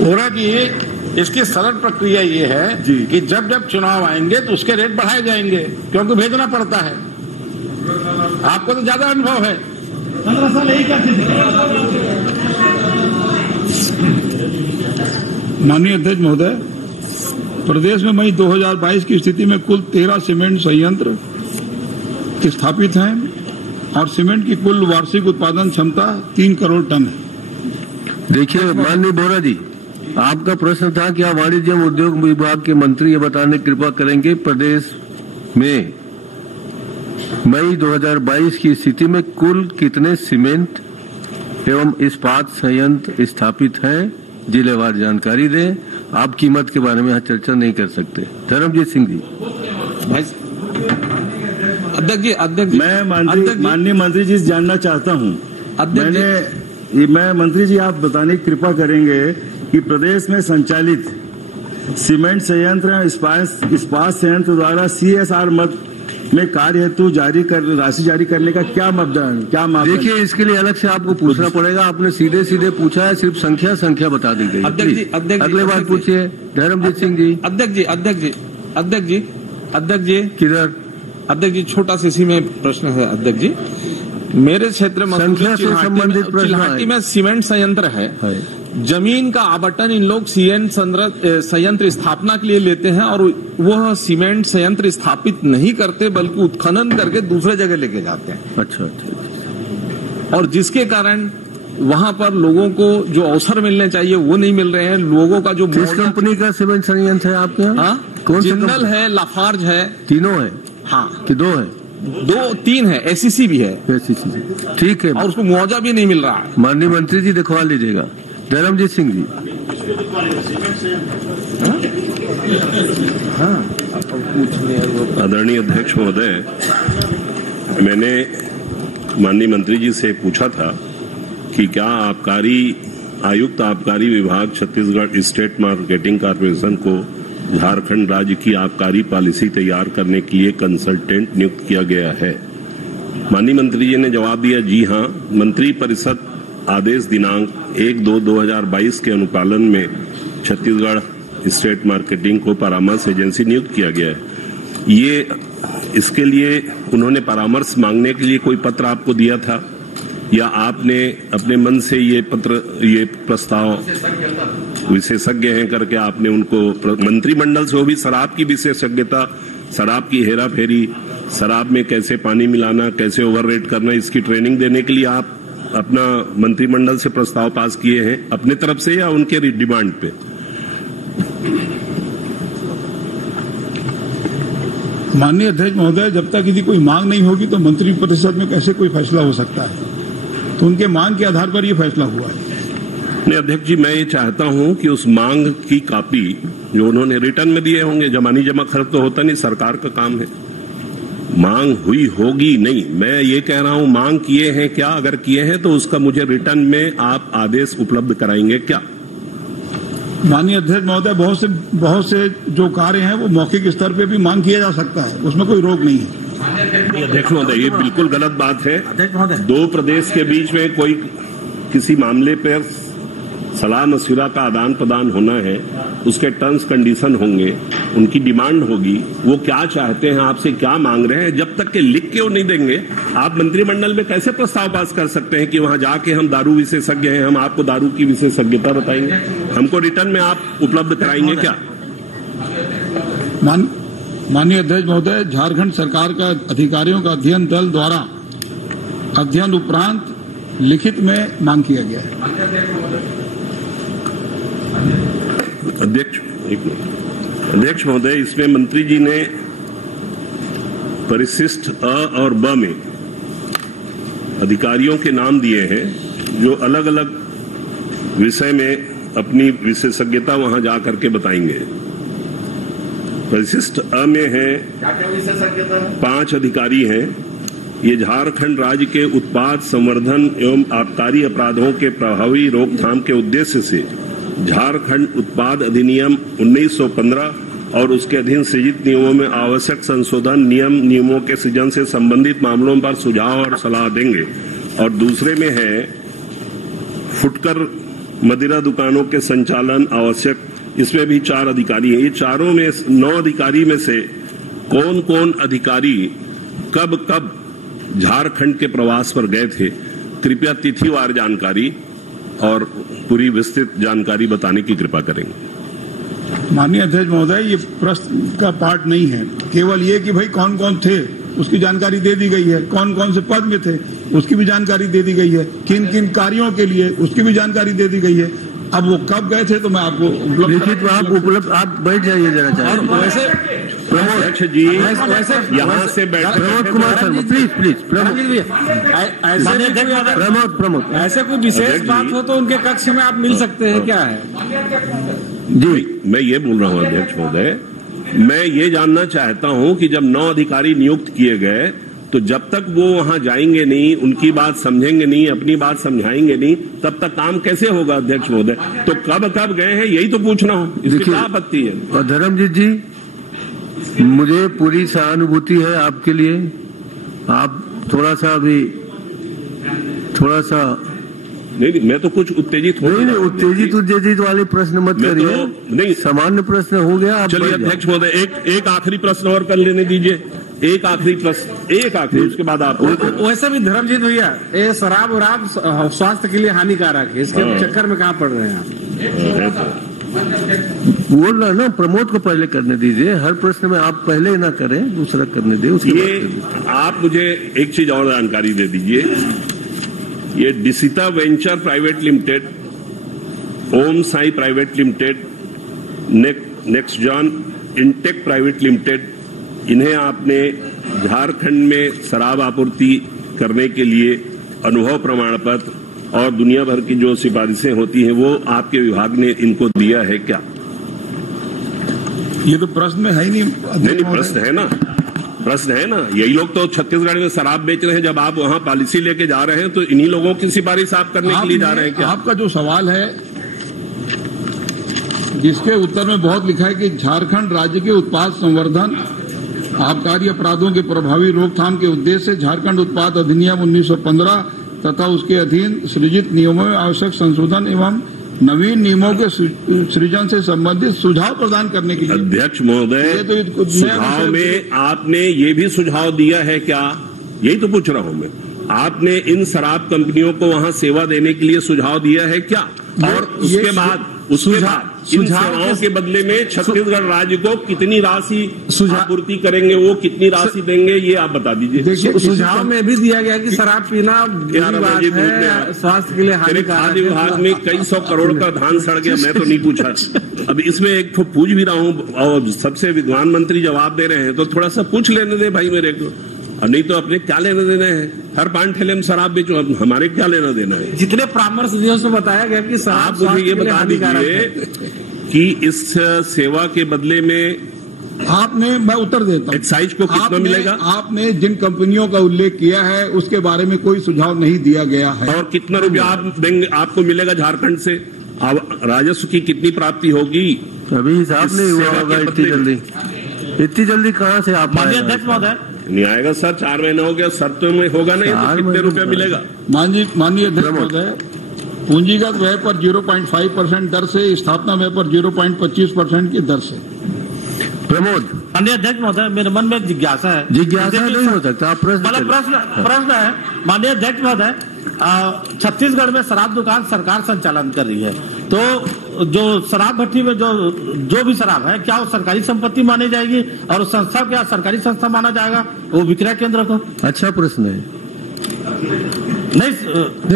वोरा जी, इसकी सरल प्रक्रिया ये है कि जब जब चुनाव आएंगे तो उसके रेट बढ़ाए जाएंगे, क्योंकि भेजना पड़ता है। आपको तो ज्यादा अनुभव है। 15 साल यही करते थे। माननीय अध्यक्ष महोदय, प्रदेश में मई 2022 की स्थिति में कुल 13 सीमेंट संयंत्र स्थापित हैं और सीमेंट की कुल वार्षिक उत्पादन क्षमता 3 करोड़ टन है। देखिए माननीय बोरा जी, आपका प्रश्न था कि वाणिज्य एवं उद्योग विभाग के मंत्री ये बताने की कृपा करेंगे प्रदेश में मई 2022 की स्थिति में कुल कितने सीमेंट एवं इस्पात संयंत्र स्थापित हैं, जिलेवार जानकारी दें। आप कीमत के बारे में यहाँ चर्चा नहीं कर सकते। धर्मजीत सिंह जी। अध्यक्ष जी, मैं माननीय मंत्री जी से जानना चाहता हूँ। मैं मंत्री जी, आप बताने की कृपा करेंगे कि प्रदेश में संचालित सीमेंट संयंत्र इस्पात संयंत्र द्वारा CSR मद में कार्य हेतु राशि जारी करने का क्या मापदंड? देखिए, इसके लिए अलग से आपको पूछना पड़ेगा। आपने सीधे सीधे पूछा है, सिर्फ संख्या बता दी गई। अगले बार पूछिए। धर्मजीत सिंह जी। अध्यक्ष जी किधर? अध्यक्ष जी, छोटा सा इसी में प्रश्न है। अध्यक्ष जी, मेरे क्षेत्र में संख्या से संबंधित चिल्हाटी में सीमेंट संयंत्र है। जमीन का आवंटन इन लोग सीमेंट संयंत्र स्थापना के लिए लेते हैं और वह सीमेंट संयंत्र स्थापित नहीं करते, बल्कि उत्खनन करके दूसरे जगह लेके जाते हैं। अच्छा। और जिसके कारण वहां पर लोगों को जो अवसर मिलने चाहिए वो नहीं मिल रहे हैं। लोगों का जो किस कंपनी का सीमेंट संयंत्र है आपके यहाँ? कौन सा? जिंदल है, लाफार्ज है। तीनों है? हाँ। कि 2 है? 2-3 है। SEC भी है। SEC, ठीक है। और उसको मुआवजा भी नहीं मिल रहा है। माननीय मंत्री जी दिखवा लीजिएगा। धर्मजीत सिंह जी। आदरणीय अध्यक्ष महोदय, मैंने माननीय मंत्री जी से पूछा था कि क्या आयुक्त आबकारी विभाग छत्तीसगढ़ स्टेट मार्केटिंग कॉर्पोरेशन को झारखंड राज्य की आबकारी पॉलिसी तैयार करने के लिए कंसल्टेंट नियुक्त किया गया है। माननीय मंत्री जी ने जवाब दिया, जी हां, मंत्री परिषद आदेश दिनांक 1/2/2022 के अनुपालन में छत्तीसगढ़ स्टेट मार्केटिंग को परामर्श एजेंसी नियुक्त किया गया है। इसके लिए उन्होंने परामर्श मांगने के लिए कोई पत्र आपको दिया था या आपने अपने मन से ये प्रस्ताव, विशेषज्ञ हैं करके आपने उनको मंत्रिमंडल से, वो भी शराब की विशेषज्ञता, शराब की हेरा फेरी, शराब में कैसे पानी मिलाना, कैसे ओवररेट करना, इसकी ट्रेनिंग देने के लिए आप अपना मंत्रिमंडल से प्रस्ताव पास किए हैं अपने तरफ से या उनके डिमांड पे? माननीय अध्यक्ष महोदय, जब तक यदि कोई मांग नहीं होगी तो मंत्री परिषद में कैसे कोई फैसला हो सकता है? तो उनके मांग के आधार पर ये फैसला हुआ है। नहीं अध्यक्ष जी, मैं ये चाहता हूं कि उस मांग की कॉपी जो उन्होंने रिटर्न में दिए होंगे, जमानी जमा खर्च तो होता नहीं, सरकार का काम है। मांग हुई होगी नहीं, मैं ये कह रहा हूं मांग किए हैं क्या? अगर किए हैं तो उसका मुझे रिटर्न में आप आदेश उपलब्ध कराएंगे क्या? माननीय अध्यक्ष महोदय, बहुत से जो कार्य हैं वो मौखिक स्तर पे भी मांग किया जा सकता है, उसमें कोई रोक नहीं है। अध्यक्ष महोदय, ये बिल्कुल गलत बात है। 2 प्रदेश के बीच में कोई किसी मामले पर सलाह मशविरा का आदान प्रदान होना है, उसके टर्म्स कंडीशन होंगे, उनकी डिमांड होगी, वो क्या चाहते हैं, आपसे क्या मांग रहे हैं। जब तक के लिख के वो नहीं देंगे, आप मंत्रिमंडल में कैसे प्रस्ताव पास कर सकते हैं कि वहां जाके हम दारू विशेषज्ञ हैं, हम आपको दारू की विशेषज्ञता बताएंगे? हमको रिटर्न में आप उपलब्ध कराएंगे क्या? माननीय अध्यक्ष महोदय, झारखंड सरकार का अधिकारियों का अध्ययन दल द्वारा अध्ययन उपरांत लिखित में मांग किया गया है। अध्यक्ष महोदय, इसमें मंत्री जी ने परिशिष्ट अ और ब में अधिकारियों के नाम दिए हैं जो अलग अलग विषय में अपनी विशेषज्ञता वहां जा करके बताएंगे। परिशिष्ट अ में है 5 अधिकारी हैं। ये झारखंड राज्य के उत्पाद संवर्धन एवं आबकारी अपराधों के प्रभावी रोकथाम के उद्देश्य से झारखंड उत्पाद अधिनियम 1915 और उसके अधीन सृजित नियमों में आवश्यक संशोधन नियमों के सृजन से संबंधित मामलों पर सुझाव और सलाह देंगे। और दूसरे में है फुटकर मदिरा दुकानों के संचालन आवश्यक, इसमें भी 4 अधिकारी हैं। ये चारों में 9 अधिकारी में से कौन कौन अधिकारी कब कब झारखंड के प्रवास पर गए थे, कृपया तिथिवार जानकारी और पूरी विस्तृत जानकारी बताने की कृपा करेंगे। माननीय अध्यक्ष महोदय, ये प्रश्न का पार्ट नहीं है, केवल ये कि भाई कौन कौन थे उसकी जानकारी दे दी गई है, कौन कौन से पद में थे उसकी भी जानकारी दे दी गई है, किन किन कार्यों के लिए उसकी भी जानकारी दे दी गई है। अब वो कब गए थे तो मैं आपको उपलब्ध आप बैठ जाइए जरा चाहिए। वैसे अध्यक्ष जी यहाँ से प्रमोद कुमार शर्मा प्लीज प्रमोद ऐसे कोई विशेष बात हो तो उनके कक्ष में आप मिल सकते हैं, क्या है जी? मैं ये बोल रहा हूँ अध्यक्ष महोदय, मैं ये जानना चाहता हूँ कि जब 9 अधिकारी नियुक्त किए गए तो जब तक वो वहां जाएंगे नहीं, उनकी बात समझेंगे नहीं, अपनी बात समझाएंगे नहीं, तब तक काम कैसे होगा अध्यक्ष महोदय? तो कब कब गए हैं यही तो पूछ रहा हूँ, इसकी क्या आपत्ति है? और धर्मजीत जी, मुझे पूरी सहानुभूति है आपके लिए। आप थोड़ा सा नहीं, मैं तो कुछ उत्तेजित हो नहीं, उत्तेजित वाले प्रश्न मत करिए। नहीं, सामान्य प्रश्न हो गया। चलिए अध्यक्ष महोदय, एक आखिरी प्रश्न और कर लेने दीजिए। एक आखिरी प्रश्न, उसके बाद आप। वैसे भी धर्मजीत भैया, ये शराब वराब स्वास्थ्य के लिए हानिकारक है, इसके चक्कर में कहाँ पड़ रहे हैं आप? बोल रहा ना, प्रमोद को पहले करने दीजिए। हर प्रश्न में आप पहले ना करें, दूसरा करने दे उसके बाद। आप मुझे एक चीज और जानकारी दे दीजिए। ये डिसिता venture private limited, Om Sai private limited, next John intech private limited, इन्हें आपने झारखंड में शराब आपूर्ति करने के लिए अनुभव प्रमाण पत्र और दुनिया भर की जो सिफारिशें होती हैं वो आपके विभाग ने इनको दिया है क्या? ये तो प्रश्न में है ही नहीं। नहीं, प्रश्न है ना। यही लोग तो छत्तीसगढ़ में शराब बेच रहे हैं। जब आप वहां पॉलिसी लेके जा रहे हैं तो इन्हीं लोगों की सिफारिश आप करने के लिए जा रहे हैं क्या? आपका जो सवाल है, जिसके उत्तर में बहुत लिखा है कि झारखंड राज्य के उत्पाद संवर्धन आबकारी अपराधों के प्रभावी रोकथाम के उद्देश्य से झारखंड उत्पाद अधिनियम 1915 तथा उसके अधीन सृजित नियमों में आवश्यक संशोधन एवं नवीन नियमों के सृजन से संबंधित सुझाव प्रदान करने के लिए। अध्यक्ष महोदय, सुझाव में आपने ये भी सुझाव दिया है क्या? यही तो पूछ रहा हूं मैं। आपने इन शराब कंपनियों को वहां सेवा देने के लिए सुझाव दिया है क्या? और उसके बाद इन सेवाओं के बदले में छत्तीसगढ़ राज्य को कितनी राशि आपूर्ति करेंगे, वो कितनी राशि देंगे, ये आप बता दीजिए। देखिए, सुझाव में भी दिया गया कि शराब पीना स्वास्थ्य के लिए हानिकारक है। खाद्य विभाग में कई 100 करोड़ का धान सड़ गया, मैं तो नहीं पूछा। अब इसमें एक तो पूछ भी रहा हूँ और सबसे विद्वान मंत्री जवाब दे रहे हैं, तो थोड़ा सा पूछ लेने दे भाई मेरे को। और नहीं तो अपने क्या लेना देना है? हर 5 ठेले में शराब बेचो, हमारे क्या लेना देना है? जितने परामर्श दिए उसमें बताया गया कि आप मुझे ये बता दीजिए कि इस सेवा के बदले में मैं उत्तर देता हूँ, एक्साइज को कितना मिलेगा? आपने जिन कंपनियों का उल्लेख किया है उसके बारे में कोई सुझाव नहीं दिया गया है। और कितना रुपया आप देंगे, आपको मिलेगा झारखंड से? राजस्व की कितनी प्राप्ति होगी? अभी हिसाब नहीं हुआ होगा इतनी जल्दी कहाँ से आप? अध्यक्ष महोदय, नहीं आएगा सर, 4 महीने हो गया सर, तो में होगा नहीं तो कितने रुपया मिलेगा? माननीय अध्यक्ष महोदय, पूंजीगत व्यय पर 0.5% दर से, स्थापना व्यय पर 0.25% की दर से। प्रमोद। माननीय अध्यक्ष महोदय, मेरे मन में एक जिज्ञासा है। जिज्ञासा नहीं हो सकता, प्रश्न है। माननीय अध्यक्ष महोदय, छत्तीसगढ़ में शराब दुकान सरकार संचालन कर रही है, तो जो शराब भट्टी में जो भी शराब है, क्या वो सरकारी संपत्ति मानी जाएगी? और उस संस्था क्या सरकारी संस्था माना जाएगा वो विक्रय केंद्र को? अच्छा प्रश्न है। नहीं,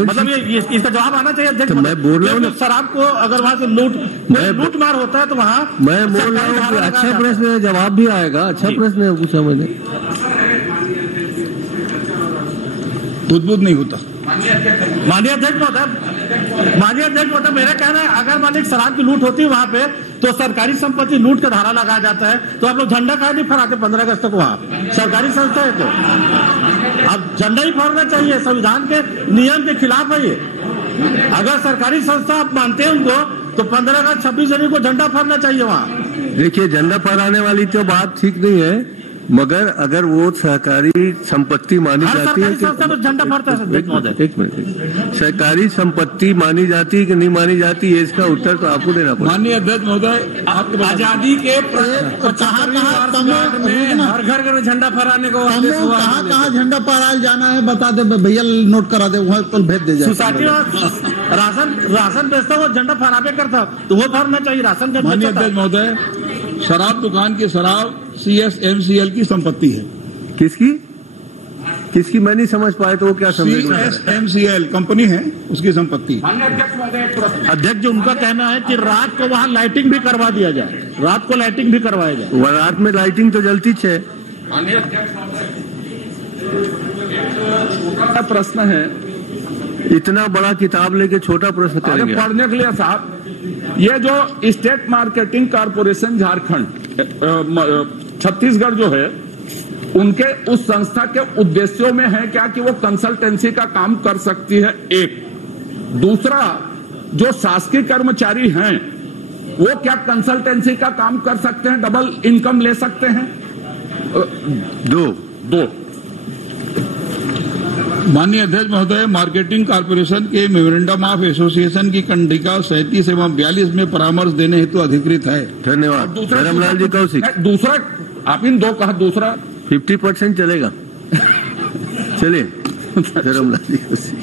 मतलब ये इसका जवाब आना चाहिए अध्यक्ष। तो मैं बोल रहा हूँ, शराब को अगर वहाँ से लूट मार होता है तो वहाँ मैं बोल रहा हूँ कि अच्छा प्रश्न है, जवाब भी आएगा। अच्छा प्रश्न है, पूछा मैंने। बुद्ध नहीं होता। माननीय अध्यक्ष महोदय, माननीय अध्यक्ष महोदय, मेरा कहना है अगर मालिक शराब की लूट होती है वहां पे तो सरकारी संपत्ति लूट का धारा लगाया जाता है, तो आप लोग झंडा काहे नहीं फहराते 15 अगस्त को? वहां सरकारी संस्था है तो अब झंडा ही फहराना चाहिए, संविधान के नियम के खिलाफ है ये। अगर सरकारी संस्था आप मानते हैं उनको तो 15 अगस्त 26 जनवरी को झंडा फहराना चाहिए वहां। देखिए, झंडा फहराने वाली तो बात ठीक नहीं है, मगर अगर वो सहकारी संपत्ति मानी जाती है तो झंडा फहरता है। एक मिनट, सहकारी संपत्ति मानी जाती है कि नहीं मानी जाती है, इसका उत्तर तो आपको देना पड़ेगा। माननीय अध्यक्ष महोदय, आजादी के 75वीं वर्षगांठ में हर घर में झंडा फहराने को कहाँ झंडा फहराया जाना है बता दे भैया, नोट करा दे, वहाँ कल भेज दे। सोसाइटी राशन बेचता वो झंडा फहरावे करता तो वो फहरना चाहिए राशन का। माननीय अध्यक्ष महोदय, शराब दुकान की शराब CSMCL की संपत्ति है। किसकी मैं नहीं समझ पाए, तो वो क्या समझ? CSMCL कंपनी है, उसकी संपत्ति। अध्यक्ष जी, उनका कहना है कि रात को वहाँ लाइटिंग भी करवा दिया जाए, रात को लाइटिंग भी करवाया जाए। वह रात में लाइटिंग तो जलती है। प्रश्न है, इतना बड़ा किताब लेके छोटा प्रश्न करेंगे पढ़ने के लिए साहब। ये जो state marketing corporation Jharkhand Chhattisgarh जो है, उनके उस संस्था के उद्देश्यों में है क्या कि वो कंसल्टेंसी का काम कर सकती है? एक। दूसरा, जो शासकीय कर्मचारी हैं वो क्या कंसल्टेंसी का काम कर सकते हैं, डबल इनकम ले सकते हैं? दो। माननीय अध्यक्ष महोदय, मार्केटिंग कॉर्पोरेशन के मेमोरेंडम ऑफ एसोसिएशन की कंडिका 37 एवं 42 में परामर्श देने हेतु अधिकृत है। धन्यवाद। धर्मलाल जी कौशिक। दूसरा, आप इन दो कहा, दूसरा 50% चलेगा। चलिए धर्मलाल जी कौशिक।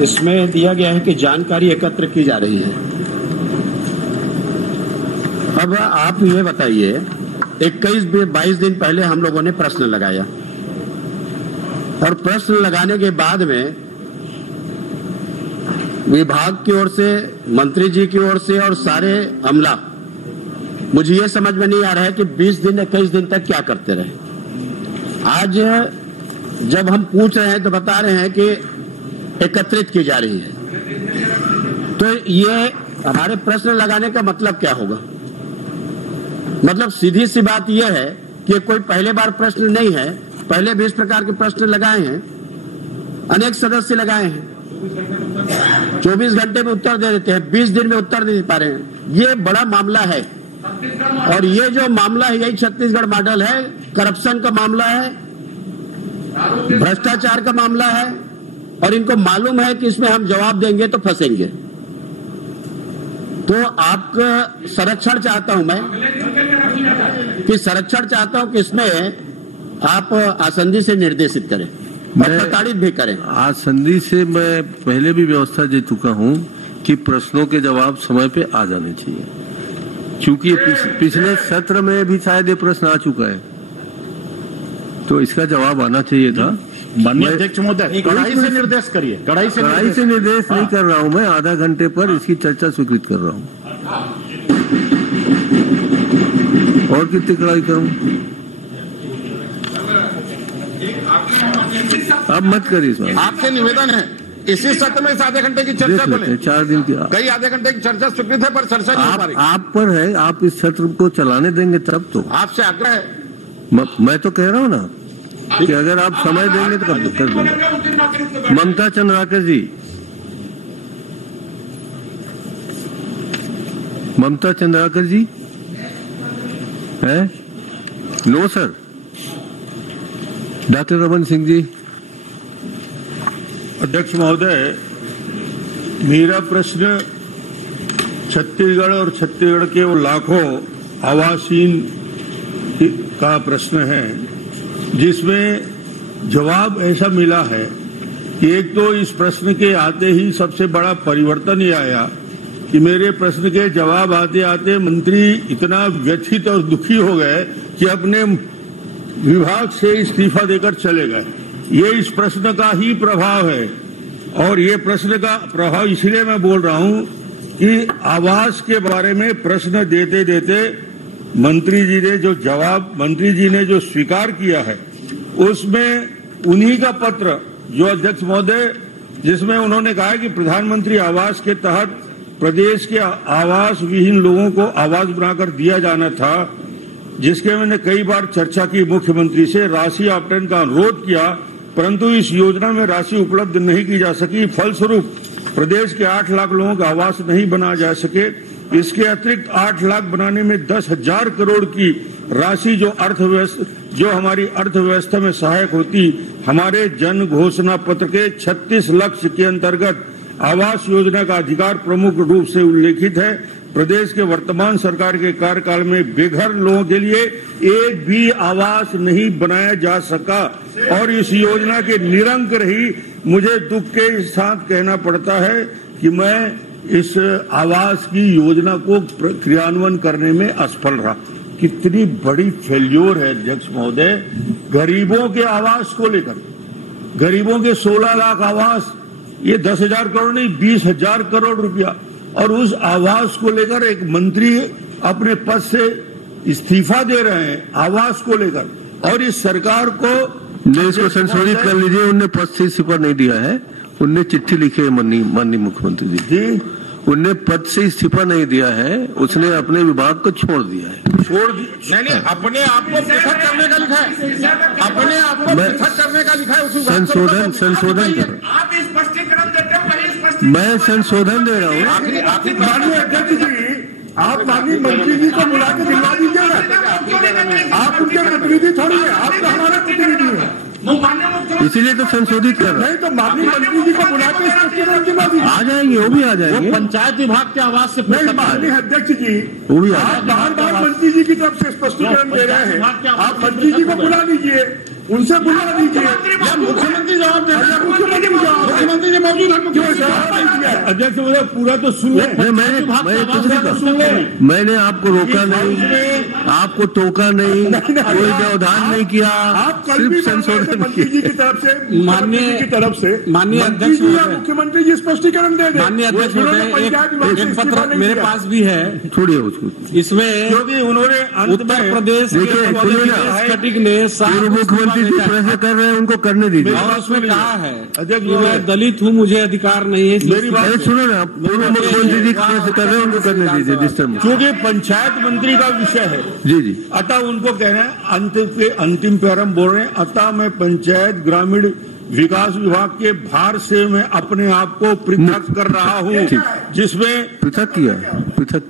इसमें दिया गया है कि जानकारी एकत्र की जा रही है। अब आप ये बताइए, 21-22 दिन पहले हम लोगों ने प्रश्न लगाया और प्रश्न लगाने के बाद में विभाग की ओर से, मंत्री जी की ओर से और सारे अमला, मुझे ये समझ में नहीं आ रहा है कि 20 दिन 21 दिन तक क्या करते रहे। आज जब हम पूछ रहे हैं तो बता रहे हैं कि एकत्रित की जा रही है, तो ये हमारे प्रश्न लगाने का मतलब क्या होगा? मतलब सीधी सी बात यह है कि कोई पहले बार प्रश्न नहीं है, पहले भी इस प्रकार के प्रश्न लगाए हैं, अनेक सदस्य लगाए हैं, 24 घंटे में उत्तर दे देते हैं, 20 दिन में उत्तर नहीं दे पा रहे हैं। ये बड़ा मामला है और ये जो मामला है यही छत्तीसगढ़ मॉडल है, करप्शन का मामला है, भ्रष्टाचार का मामला है और इनको मालूम है कि इसमें हम जवाब देंगे तो फंसेंगे। तो आपका संरक्षण चाहता हूं मैं, कि संरक्षण चाहता हूं कि इसमें आप आसंदी से निर्देशित करें और प्रताड़ित भी करें। आसंदी से मैं पहले भी व्यवस्था दे चुका हूं कि प्रश्नों के जवाब समय पे आ जाने चाहिए, क्योंकि पिछले सत्र में भी शायद ये प्रश्न आ चुका है, तो इसका जवाब आना चाहिए था। माननीय अध्यक्ष महोदय, कड़ाई से निर्देश करिए। कड़ाई से निर्देश नहीं कर रहा हूं मैं, आधा घंटे पर इसकी चर्चा स्वीकृत कर रहा हूं। और कितनी कड़ाई करूं? अब मत करिए इस बार। आपसे निवेदन है, इसी सत्र में इस आधे घंटे की चर्चा को लें। 4 दिन की कई आधे घंटे की चर्चा स्वीकृत है पर चर्चा नहीं हो पा रही। आप पर है, आप इस सत्र को चलाने देंगे तब तो। आपसे आग्रह है। मैं तो कह रहा हूं ना कि अगर आप समय देंगे तो कर देंगे। ममता चंद्राकर जी, ममता चंद्राकर जी है? No sir. Doctor Raman Singh ji. अध्यक्ष महोदय, मेरा प्रश्न छत्तीसगढ़ और छत्तीसगढ़ के वो लाखों आवासीन का प्रश्न है, जिसमें जवाब ऐसा मिला है कि एक तो इस प्रश्न के आते ही सबसे बड़ा परिवर्तन ये आया कि मेरे प्रश्न के जवाब आते आते मंत्री इतना व्यथित और दुखी हो गए कि अपने विभाग से इस्तीफा देकर चले गए। ये इस प्रश्न का ही प्रभाव है और ये प्रश्न का प्रभाव इसलिए मैं बोल रहा हूं कि आवास के बारे में प्रश्न देते देते मंत्री जी ने जो स्वीकार किया है उसमें उन्हीं का पत्र जो अध्यक्ष महोदय, जिसमें उन्होंने कहा कि प्रधानमंत्री आवास के तहत प्रदेश के आवास विहीन लोगों को आवास बनाकर दिया जाना था, जिसके मैंने कई बार चर्चा की, मुख्यमंत्री से राशि आवंटन का अनुरोध किया, परंतु इस योजना में राशि उपलब्ध नहीं की जा सकी। फलस्वरूप प्रदेश के 8 लाख लोगों का आवास नहीं बनाया जा सके। इसके अतिरिक्त 8 लाख बनाने में 10,000 करोड़ की राशि जो हमारी अर्थव्यवस्था में सहायक होती, हमारे जन घोषणा पत्र के 36 लक्ष्य के अंतर्गत आवास योजना का अधिकार प्रमुख रूप से उल्लेखित है। प्रदेश के वर्तमान सरकार के कार्यकाल में बेघर लोगों के लिए एक भी आवास नहीं बनाया जा सका और इस योजना के निरंक रही। मुझे दुख के साथ कहना पड़ता है कि मैं इस आवास की योजना को क्रियान्वयन करने में असफल रहा। कितनी बड़ी फेल्योर है अध्यक्ष महोदय। गरीबों के आवास को लेकर, गरीबों के 16 लाख आवास, ये 10,000 करोड़ नहीं 20,000 करोड़ रुपया, और उस आवास को लेकर एक मंत्री अपने पद से इस्तीफा दे रहे हैं आवास को लेकर, और इस सरकार को इसको संशोधित कर लीजिए। उनने पद से इस्तीफा नहीं दिया है, उनने चिट्ठी लिखी है माननीय मुख्यमंत्री जी। उनने पद से इस्तीफा नहीं दिया है, उसने अपने विभाग को छोड़ दिया है। नहीं, अपने आप को पृथक करने का लिखा है, अपने आप को पृथक करने का लिखा है। संशोधन आप स्पष्टीकरण देते हो, मैं संशोधन दे रहा हूँ। माननीय अध्यक्ष जी, आप माननीय मंत्री जी को बुला के दिलवा दीजिए ना। आप उनके प्रतिनिधि थोड़ी है, आप तो हमारे प्रतिनिधि हैं। इसीलिए तो संशोधित कर रहे हैं। नहीं तो माननीय मंत्री जी को बुला के स्पष्टीकरण दिलवा दीजिए। आ जाएंगे, वो भी आ जाएंगे। पंचायत विभाग के आवास से नहीं, माननीय अध्यक्ष जी, वो भी आप बार-बार मंत्री जी की तरफ से स्पष्टीकरण दे रहे हैं। आप मंत्री जी को बुला लीजिए, उनसे बुला दीजिए। मुख्यमंत्री जवाब दे रहे हैं। मुख्यमंत्री जी मौजूद है। अध्यक्ष महोदय पूरा तो सुन ले। मैंने आपको रोका नहीं, आपको टोका नहीं, कोई व्यवधान नहीं किया, आप सिर्फ संशोधन मंत्री जी की तरफ से, माननीय अध्यक्ष मुख्यमंत्री जी स्पष्टीकरण दे दें। माननीय अध्यक्ष महोदय, एक पत्र मेरे पास भी है, छोड़िए उसको। इसमें क्योंकि उन्होंने उत्तर प्रदेश ने मुख्यमंत्री जी प्रश्न कर रहे हैं, उनको करने दीजिए। और उसमें कहा है कि मैं दलित हूँ, मुझे अधिकार नहीं है। मेरी बात सुनो ना, पूर्व मुख्यमंत्री जी प्रश्न कर रहे हैं, उनको करने दीजिए डिस्टर्ब। क्योंकि पंचायत मंत्री का विषय है जी, अतः उनको कहना है, अंतिम पैरम बोल रहे हैं, अतः मैं पंचायत ग्रामीण विकास विभाग के भार से मैं अपने आप को पृथक कर रहा हूँ, जिसमें पृथक किया।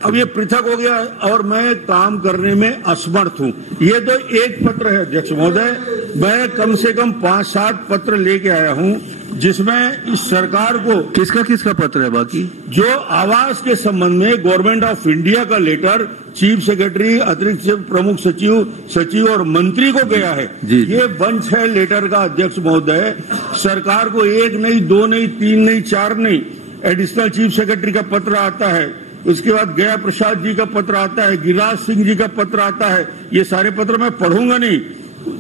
अब ये पृथक हो गया और मैं काम करने में असमर्थ हूँ। ये तो एक पत्र है अध्यक्ष महोदय, मैं कम से कम 5-7 पत्र लेके आया हूँ, जिसमें इस सरकार को किसका पत्र है बाकी, जो आवास के संबंध में गवर्नमेंट ऑफ इंडिया का लेटर चीफ सेक्रेटरी, अतिरिक्त प्रमुख सचिव और मंत्री को गया है। ये बंच है लेटर का अध्यक्ष महोदय। सरकार को 1 नहीं, 2 नहीं, 3 नहीं, 4 नहीं, एडिशनल चीफ सेक्रेटरी का पत्र आता है, उसके बाद गया प्रसाद जी का पत्र आता है, गिरिराज सिंह जी का पत्र आता है। ये सारे पत्र मैं पढ़ूंगा नहीं।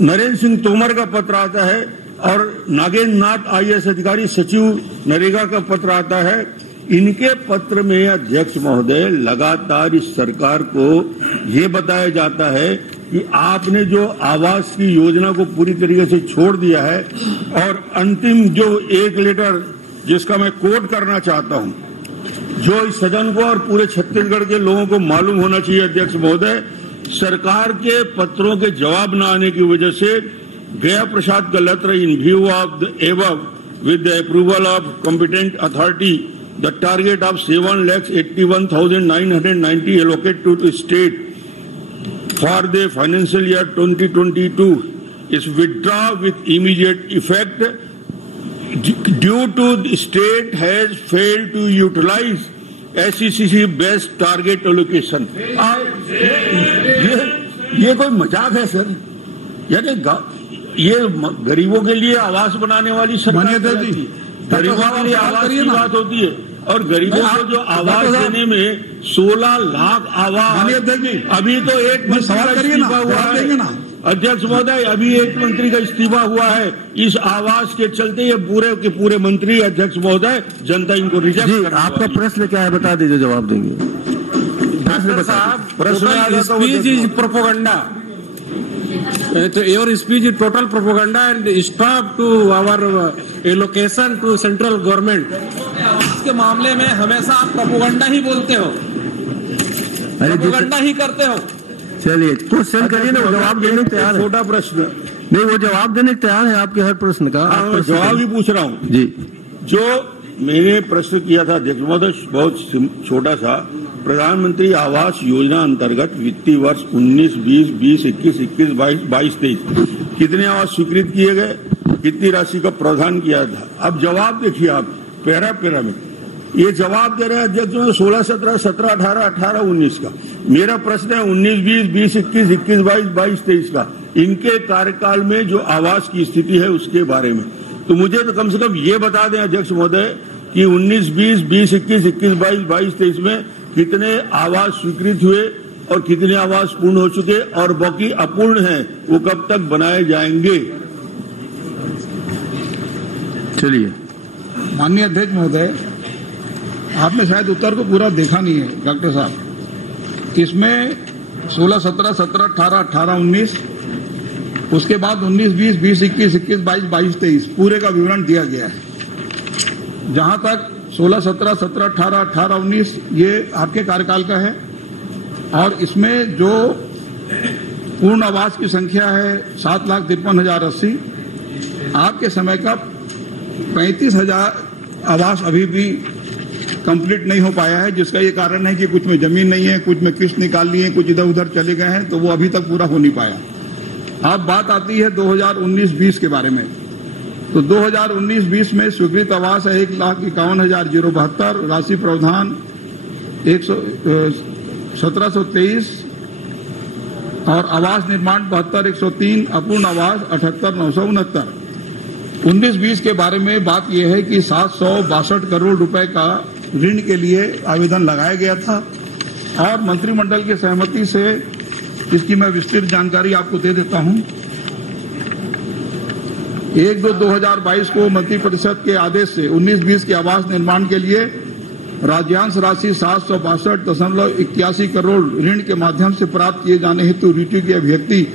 नरेंद्र सिंह तोमर का पत्र आता है और नागेंद्र नाथ IAS अधिकारी सचिव नरेगा का पत्र आता है। इनके पत्र में अध्यक्ष महोदय लगातार इस सरकार को ये बताया जाता है कि आपने जो आवास की योजना को पूरी तरीके से छोड़ दिया है, और अंतिम जो एक लेटर जिसका मैं कोट करना चाहता हूं, जो इस सदन को और पूरे छत्तीसगढ़ के लोगों को मालूम होना चाहिए अध्यक्ष महोदय, सरकार के पत्रों के जवाब न आने की वजह से गया प्रसाद Galatra in view of the above with the approval of competent authority, the target of 7,81,990 allocated to the state for the financial year 2022 is withdrawn with immediate effect due to the state has failed to utilize SECC based target allocation। ये कोई मजाक है sir? यानी ये गरीबों के लिए आवास बनाने वाली सरकार, गरीबों के लिए आवास की बात होती है, और गरीबों को जो आवास देने में 16 लाख आवास, अभी तो एक मंत्री का इस्तीफा हुआ है अध्यक्ष महोदय, अभी एक मंत्री का इस्तीफा हुआ है इस आवास के चलते। ये पूरे के पूरे मंत्री अध्यक्ष महोदय, जनता इनको रिजेक्ट कर। आपका प्रश्न क्या है बता दीजिए, जवाब देंगे। Speech is propaganda. Your speech is total propaganda and stop to our allocation to central government, इसके मामले में हमेशा आप प्रोपोगंडा ही बोलते हो, प्रोपोगंडा ही करते हो। चलिए क्वेश्चन करिए ना, जवाब देने को तैयार है। छोटा प्रश्न नहीं, वो जवाब देने को तैयार है आपके हर प्रश्न का। जवाब ही पूछ रहा हूँ जी। जो मैंने प्रश्न किया था अध्यक्ष महोदय, बहुत छोटा सा, प्रधानमंत्री आवास योजना अंतर्गत वित्तीय वर्ष 19-20, 20-21, 21-22, 22-23 कितने आवास स्वीकृत किए गए, कितनी राशि का प्रावधान किया था। अब जवाब देखिए आप, पैरा में ये जवाब दे रहे हैं अध्यक्ष महोदय 16, 17, 17, 18, 18, 19 का। मेरा प्रश्न है 19-20, 20-21, 21-22, 22-23 का, इनके कार्यकाल में जो आवास की स्थिति है उसके बारे में। तो मुझे तो कम से कम ये बता दें अध्यक्ष महोदय कि 19-20, 20-21, 21-22, 22-23 में कितने आवास स्वीकृत हुए और कितने आवास पूर्ण हो चुके और बाकी अपूर्ण हैं, वो कब तक बनाए जाएंगे। चलिए। माननीय अध्यक्ष महोदय, आपने शायद उत्तर को पूरा देखा नहीं है डॉक्टर साहब। इसमें 16, 17, 17, 18, 18, 19, उसके बाद 19-20, 20-21, 21-22, 22-23 पूरे का विवरण दिया गया है। जहां तक 16, 17, 17, 18, 18, 19 ये आपके कार्यकाल का है और इसमें जो पूर्ण आवास की संख्या है 7,53,080, आपके समय का 35,000 आवास अभी भी कंप्लीट नहीं हो पाया है, जिसका ये कारण है कि कुछ में जमीन नहीं है, कुछ में किस्त निकालनी है, कुछ इधर उधर चले गए हैं, तो वो अभी तक पूरा हो नहीं पाया। अब बात आती है 2019-20 के बारे में। तो 2019-20 में स्वीकृत आवास है 1,51,072, राशि प्रावधान 1723 और आवास निर्माण 72,103, अपूर्ण आवास 78,969। 19-20 के बारे में बात यह है कि 762 करोड़ रुपए का ऋण के लिए आवेदन लगाया गया था और मंत्रिमंडल की सहमति से इसकी मैं विस्तृत जानकारी आपको दे देता हूं। 1/2/2022 को मंत्रिपरिषद के आदेश से 19-20 के आवास निर्माण के लिए राज्यांश राशि 762.81 करोड़ ऋण के माध्यम से प्राप्त किए जाने हेतु ऋतु की अभिव्यक्ति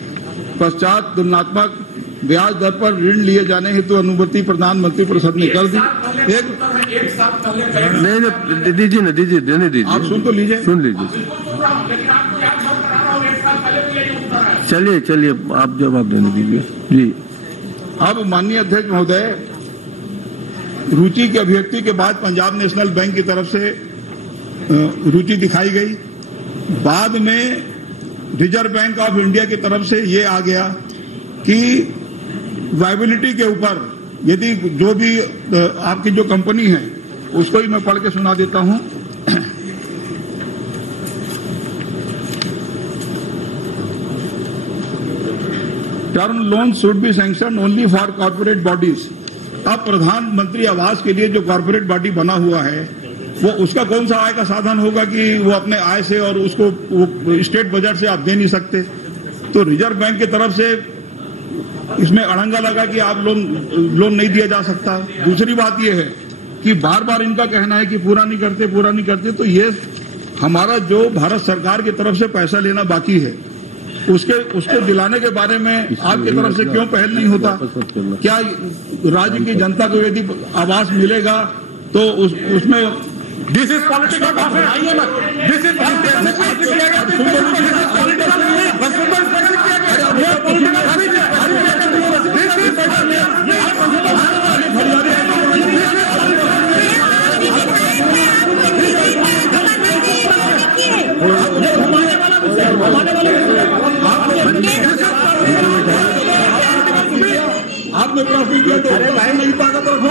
पश्चात तुलनात्मक ब्याज दर पर ऋण लिए जाने हेतु अनुमति प्रधानमंत्री परिषद ने कर दी। नहीं दीजिए ना, दीजिए, देने दीजिए। आप सुन तो लीजिए, सुन लीजिए। चलिए आप जवाब देने दीजिए जी। अब माननीय अध्यक्ष महोदय, रुचि की अभिव्यक्ति के बाद पंजाब नेशनल बैंक की तरफ से रुचि दिखाई गई। बाद में रिजर्व बैंक ऑफ इंडिया की तरफ से ये आ गया कि वायबिलिटी के ऊपर यदि जो भी आपकी जो कंपनी है उसको ही मैं पढ़ के सुना देता हूं। Term loan should be sanction only for corporate bodies. अब प्रधानमंत्री आवास के लिए जो कॉर्पोरेट बॉडी बना हुआ है वो उसका कौन सा आय का साधन होगा कि वो अपने आय से और उसको स्टेट बजट से आप दे नहीं सकते। तो रिजर्व बैंक की तरफ से इसमें अड़ंगा लगा कि आप लोन नहीं दिया जा सकता। दूसरी बात यह है कि बार बार इनका कहना है कि पूरा नहीं करते। तो ये हमारा जो भारत सरकार की तरफ से पैसा लेना बाकी है उसको दिलाने के बारे में आपकी तरफ से क्यों पहल नहीं होता? क्या राज्य की जनता को यदि आवास मिलेगा तो उसमें दिस इज पॉलिटिकल आपने प्रश्न किया तो नहीं ताकत रखो।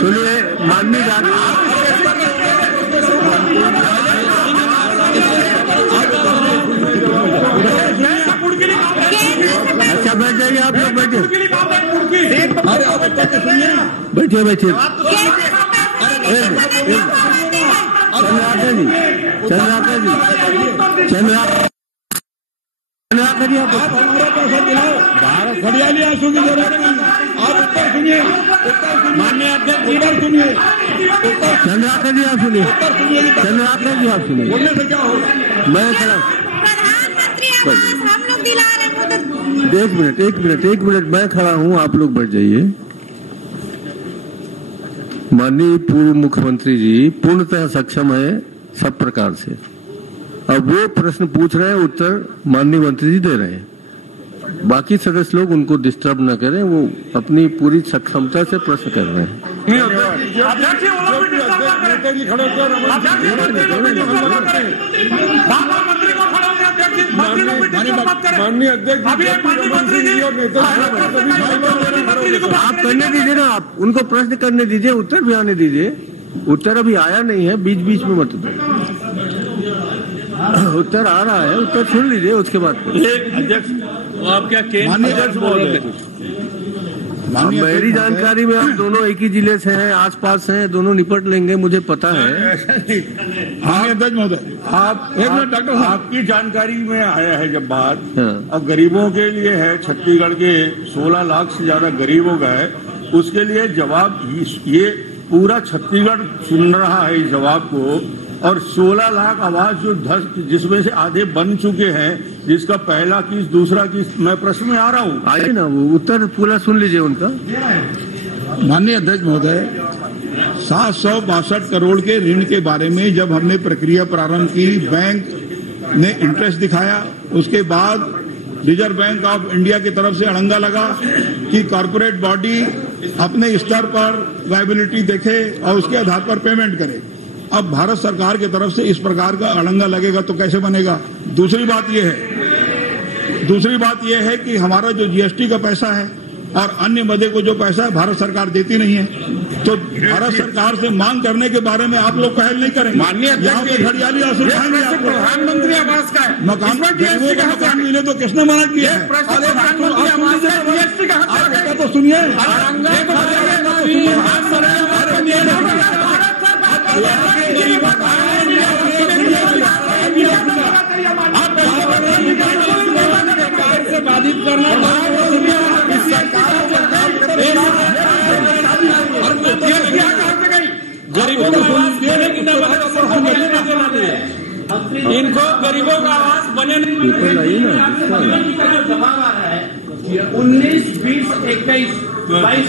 सुनिए माननीय अच्छा बैठ जाइए, आप लोग बैठिए, बैठिए। चंद्राकर जी आप हमारा पैसा दिलाओ, हरियाली आंसू की जरूरत नहीं। आप उत्तर सुनिए, माननीय अध्यक्ष उत्तर सुनिए, चंद्राकर जी आप सुनिए, चंद्राकर जी आप सुनिए, बोलने से क्या होगा? मैं खड़ा प्रधानमंत्री आवास हम लोग दिला रहे हैं। एक मिनट मैं खड़ा हूँ, आप लोग बैठ जाइए। माननीय पूर्व मुख्यमंत्री जी पूर्णतः सक्षम है सब प्रकार से। अब वो प्रश्न पूछ रहे हैं, उत्तर माननीय मंत्री जी दे रहे हैं। बाकी सदस्य लोग उनको डिस्टर्ब न करें, वो अपनी पूरी सक्षमता से प्रश्न कर रहे हैं। आप करने दीजिए ना, आप उनको प्रश्न करने दीजिए, उत्तर भी आने दीजिए। उत्तर अभी आया नहीं है, बीच बीच में मत उत्तर आ रहा है, उत्तर सुन लीजिए उसके बाद। अध्यक्ष आप क्या अध्यक्ष बोल रहे थे? मेरी जानकारी में आप दोनों एक ही जिले से हैं, आसपास हैं, दोनों निपट लेंगे, मुझे पता है। अध्यक्ष महोदय आप एक मिनट डॉक्टर साहब, आपकी जानकारी में आया है जब बात अब गरीबों के लिए है, छत्तीसगढ़ के 16 लाख से ज्यादा गरीब हो गए, उसके लिए जवाब ये पूरा छत्तीसगढ़ सुन रहा है इस जवाब को। और 16 लाख आवास जो जिसमें से आधे बन चुके हैं, जिसका पहला किस्त दूसरा किस्त, मैं प्रश्न में आ रहा हूँ, आइए ना, वो उत्तर पूरा सुन लीजिए उनका। माननीय अध्यक्ष महोदय, 762 करोड़ के ऋण के बारे में जब हमने प्रक्रिया प्रारंभ की, बैंक ने इंटरेस्ट दिखाया, उसके बाद रिजर्व बैंक ऑफ इंडिया की तरफ से अड़ंगा लगा कि कॉर्पोरेट बॉडी अपने स्तर पर वायबिलिटी देखे और उसके आधार पर पेमेंट करे। अब भारत सरकार की तरफ से इस प्रकार का अड़ंगा लगेगा तो कैसे बनेगा? दूसरी बात यह है कि हमारा जो जीएसटी का पैसा है और अन्य मदे को जो पैसा है भारत सरकार देती नहीं है, तो भारत सरकार से मांग करने के बारे में आप लोग पहल नहीं करेंगे। माननीय घड़ियाली प्रधानमंत्री आवास का है, मकान मिले तो किसने मना किया है? तो सुनिए, बाधित करना गरीबों को आवास देने की इनको गरीबों का आवास बने नहीं। जवाब आ रहा है 19, 20, 21, 22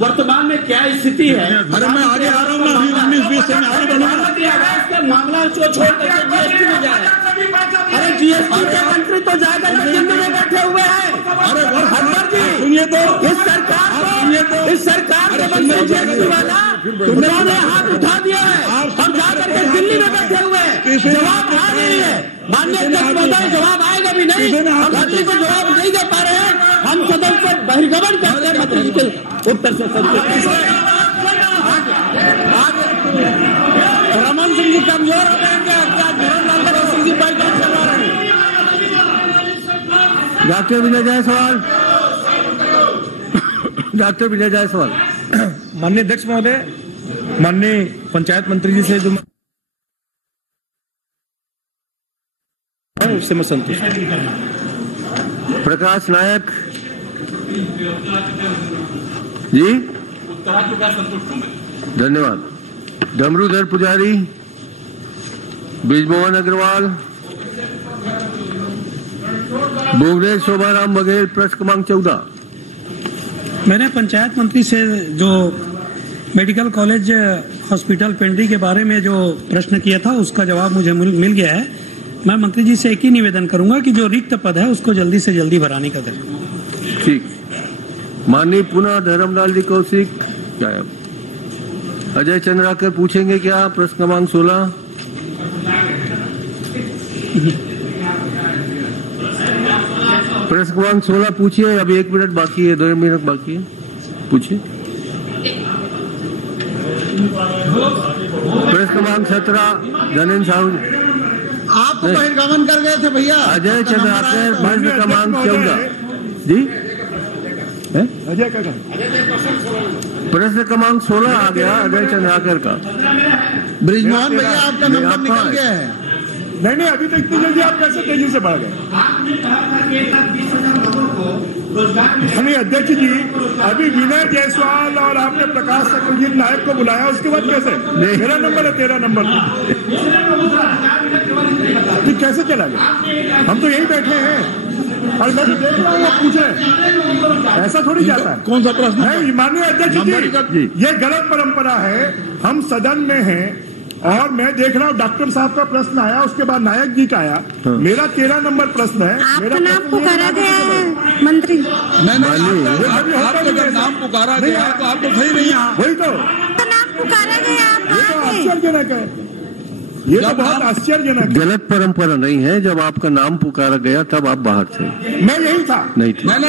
वर्तमान में क्या स्थिति है? अरे मैं आगे आ रहा हूँ ना, 19-20 से मैं आगे बढ़ूंगा। मामला जो छोड़ करके जीएसटी में जा रहा है। अरे जीएसटी के मंत्री तो जाकर दिल्ली में बैठे हुए हैं। अरे हरवर जी सुनिए तो, इस सरकार के मंत्री जीएसटी वाला उन्होंने हाथ उठा दिया है और जाकर के दिल्ली में बैठे हुए हैं। जवाब आ नहीं है माननीय अध्यक्ष महोदय, जवाब आएगा भी नहीं। हम मंत्री को जवाब नहीं दे पा रहे हैं, हम सदन से बहिर्गमन करते हैं मंत्री जी के उत्तर से। रमन सिंह जी कमजोर हो गए क्या? धर्मलाल सिंह जी बाइकाट करवा रहे हैं। डॉक्टर विजय जायसवाल, डॉक्टर विजय जायसवाल। माननीय अध्यक्ष महोदय, माननीय पंचायत मंत्री जी से जो उससे मैं संतुष्ट हूं। प्रकाश नायक जी, धन्यवाद। डमरूधर पुजारी, ब्रिजमोहन अग्रवाल, भुवनेश शोभाराम बघेल, प्रश्न क्रमांक 14। मैंने पंचायत मंत्री से जो मेडिकल कॉलेज हॉस्पिटल पेंड्री के बारे में जो प्रश्न किया था उसका जवाब मुझे मिल गया है। मैं मंत्री जी से एक ही निवेदन करूंगा कि जो रिक्त पद है उसको जल्दी से जल्दी भराने का करें। ठीक। माननीय पुनः धर्मलाल जी कौशिक, क्या अजय चंद्राकर पूछेंगे क्या? प्रश्न क्रमांक 16। प्रश्न क्रमांक 16 पूछिए। अभी 1 मिनट बाकी है, 2 मिनट बाकी है, पूछिए। प्रश्न क्रमांक 17 धनेन्द्र साहू। आप तो बहिर्गमन कर गए थे भैया। अजय चंद्राकर, प्रश्न क्रमांक 14 जी। अजय का प्रश्न क्रमांक 16 आ गया अजय चंद्राकर का। ब्रिजमोहन भैया आपका नंबर निकल गया है। नहीं, अभी तक इतनी जल्दी आप कैसे तेजी से बढ़ गए? नहीं अध्यक्ष जी, अभी विनय जायसवाल और आपने प्रकाश चक्रजीत नायक को बुलाया, उसके बाद कैसे? मेरा नंबर है, तेरा नंबर तो कैसे चला गया? हम तो यही बैठे हैं। और मैं देख रहा हूँ वो पूछे, ऐसा थोड़ी जाता है। कौन सा प्रश्न है? माननीय अध्यक्ष जी, ये गलत परंपरा है। हम सदन में हैं और मैं देख रहा हूँ डॉक्टर साहब का प्रश्न आया, उसके बाद नायक जी का आया। मेरा 13 नंबर प्रश्न है। आपका नाम पुकारा गया है मंत्री। आपका जब नाम पुकारा गया तो आप तो सही नहीं यहाँ। वही तो नाम पुकारा गया, आप आश्चर्यजनक है। ये तो बहुत आश्चर्यजनक है। गलत परंपरा नहीं है। जब आपका नाम पुकारा गया तब आप बाहर थे। मैं यही था। नहीं थे। मैंने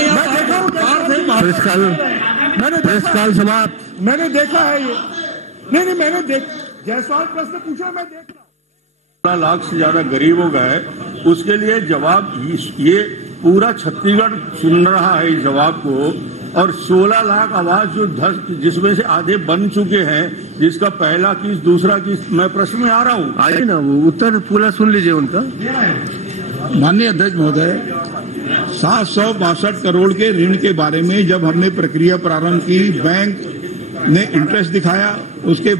प्रेस काल समाप्त। मैंने देखा है ये। नहीं मैंने जायसवाल प्रश्न पूछा, मैं देख रहा 16 लाख से ज्यादा गरीब हो गए। उसके लिए जवाब ये पूरा छत्तीसगढ़ सुन रहा है इस जवाब को। और 16 लाख आवास जो जिसमें से आधे बन चुके हैं, जिसका पहला किस्त दूसरा किस्त, मैं प्रश्न में आ रहा हूँ। आइए ना, वो उत्तर पूरा सुन लीजिए उनका। माननीय अध्यक्ष महोदय, 762 करोड़ के ऋण के बारे में जब हमने प्रक्रिया प्रारंभ की, बैंक ने इंटरेस्ट दिखाया, उसके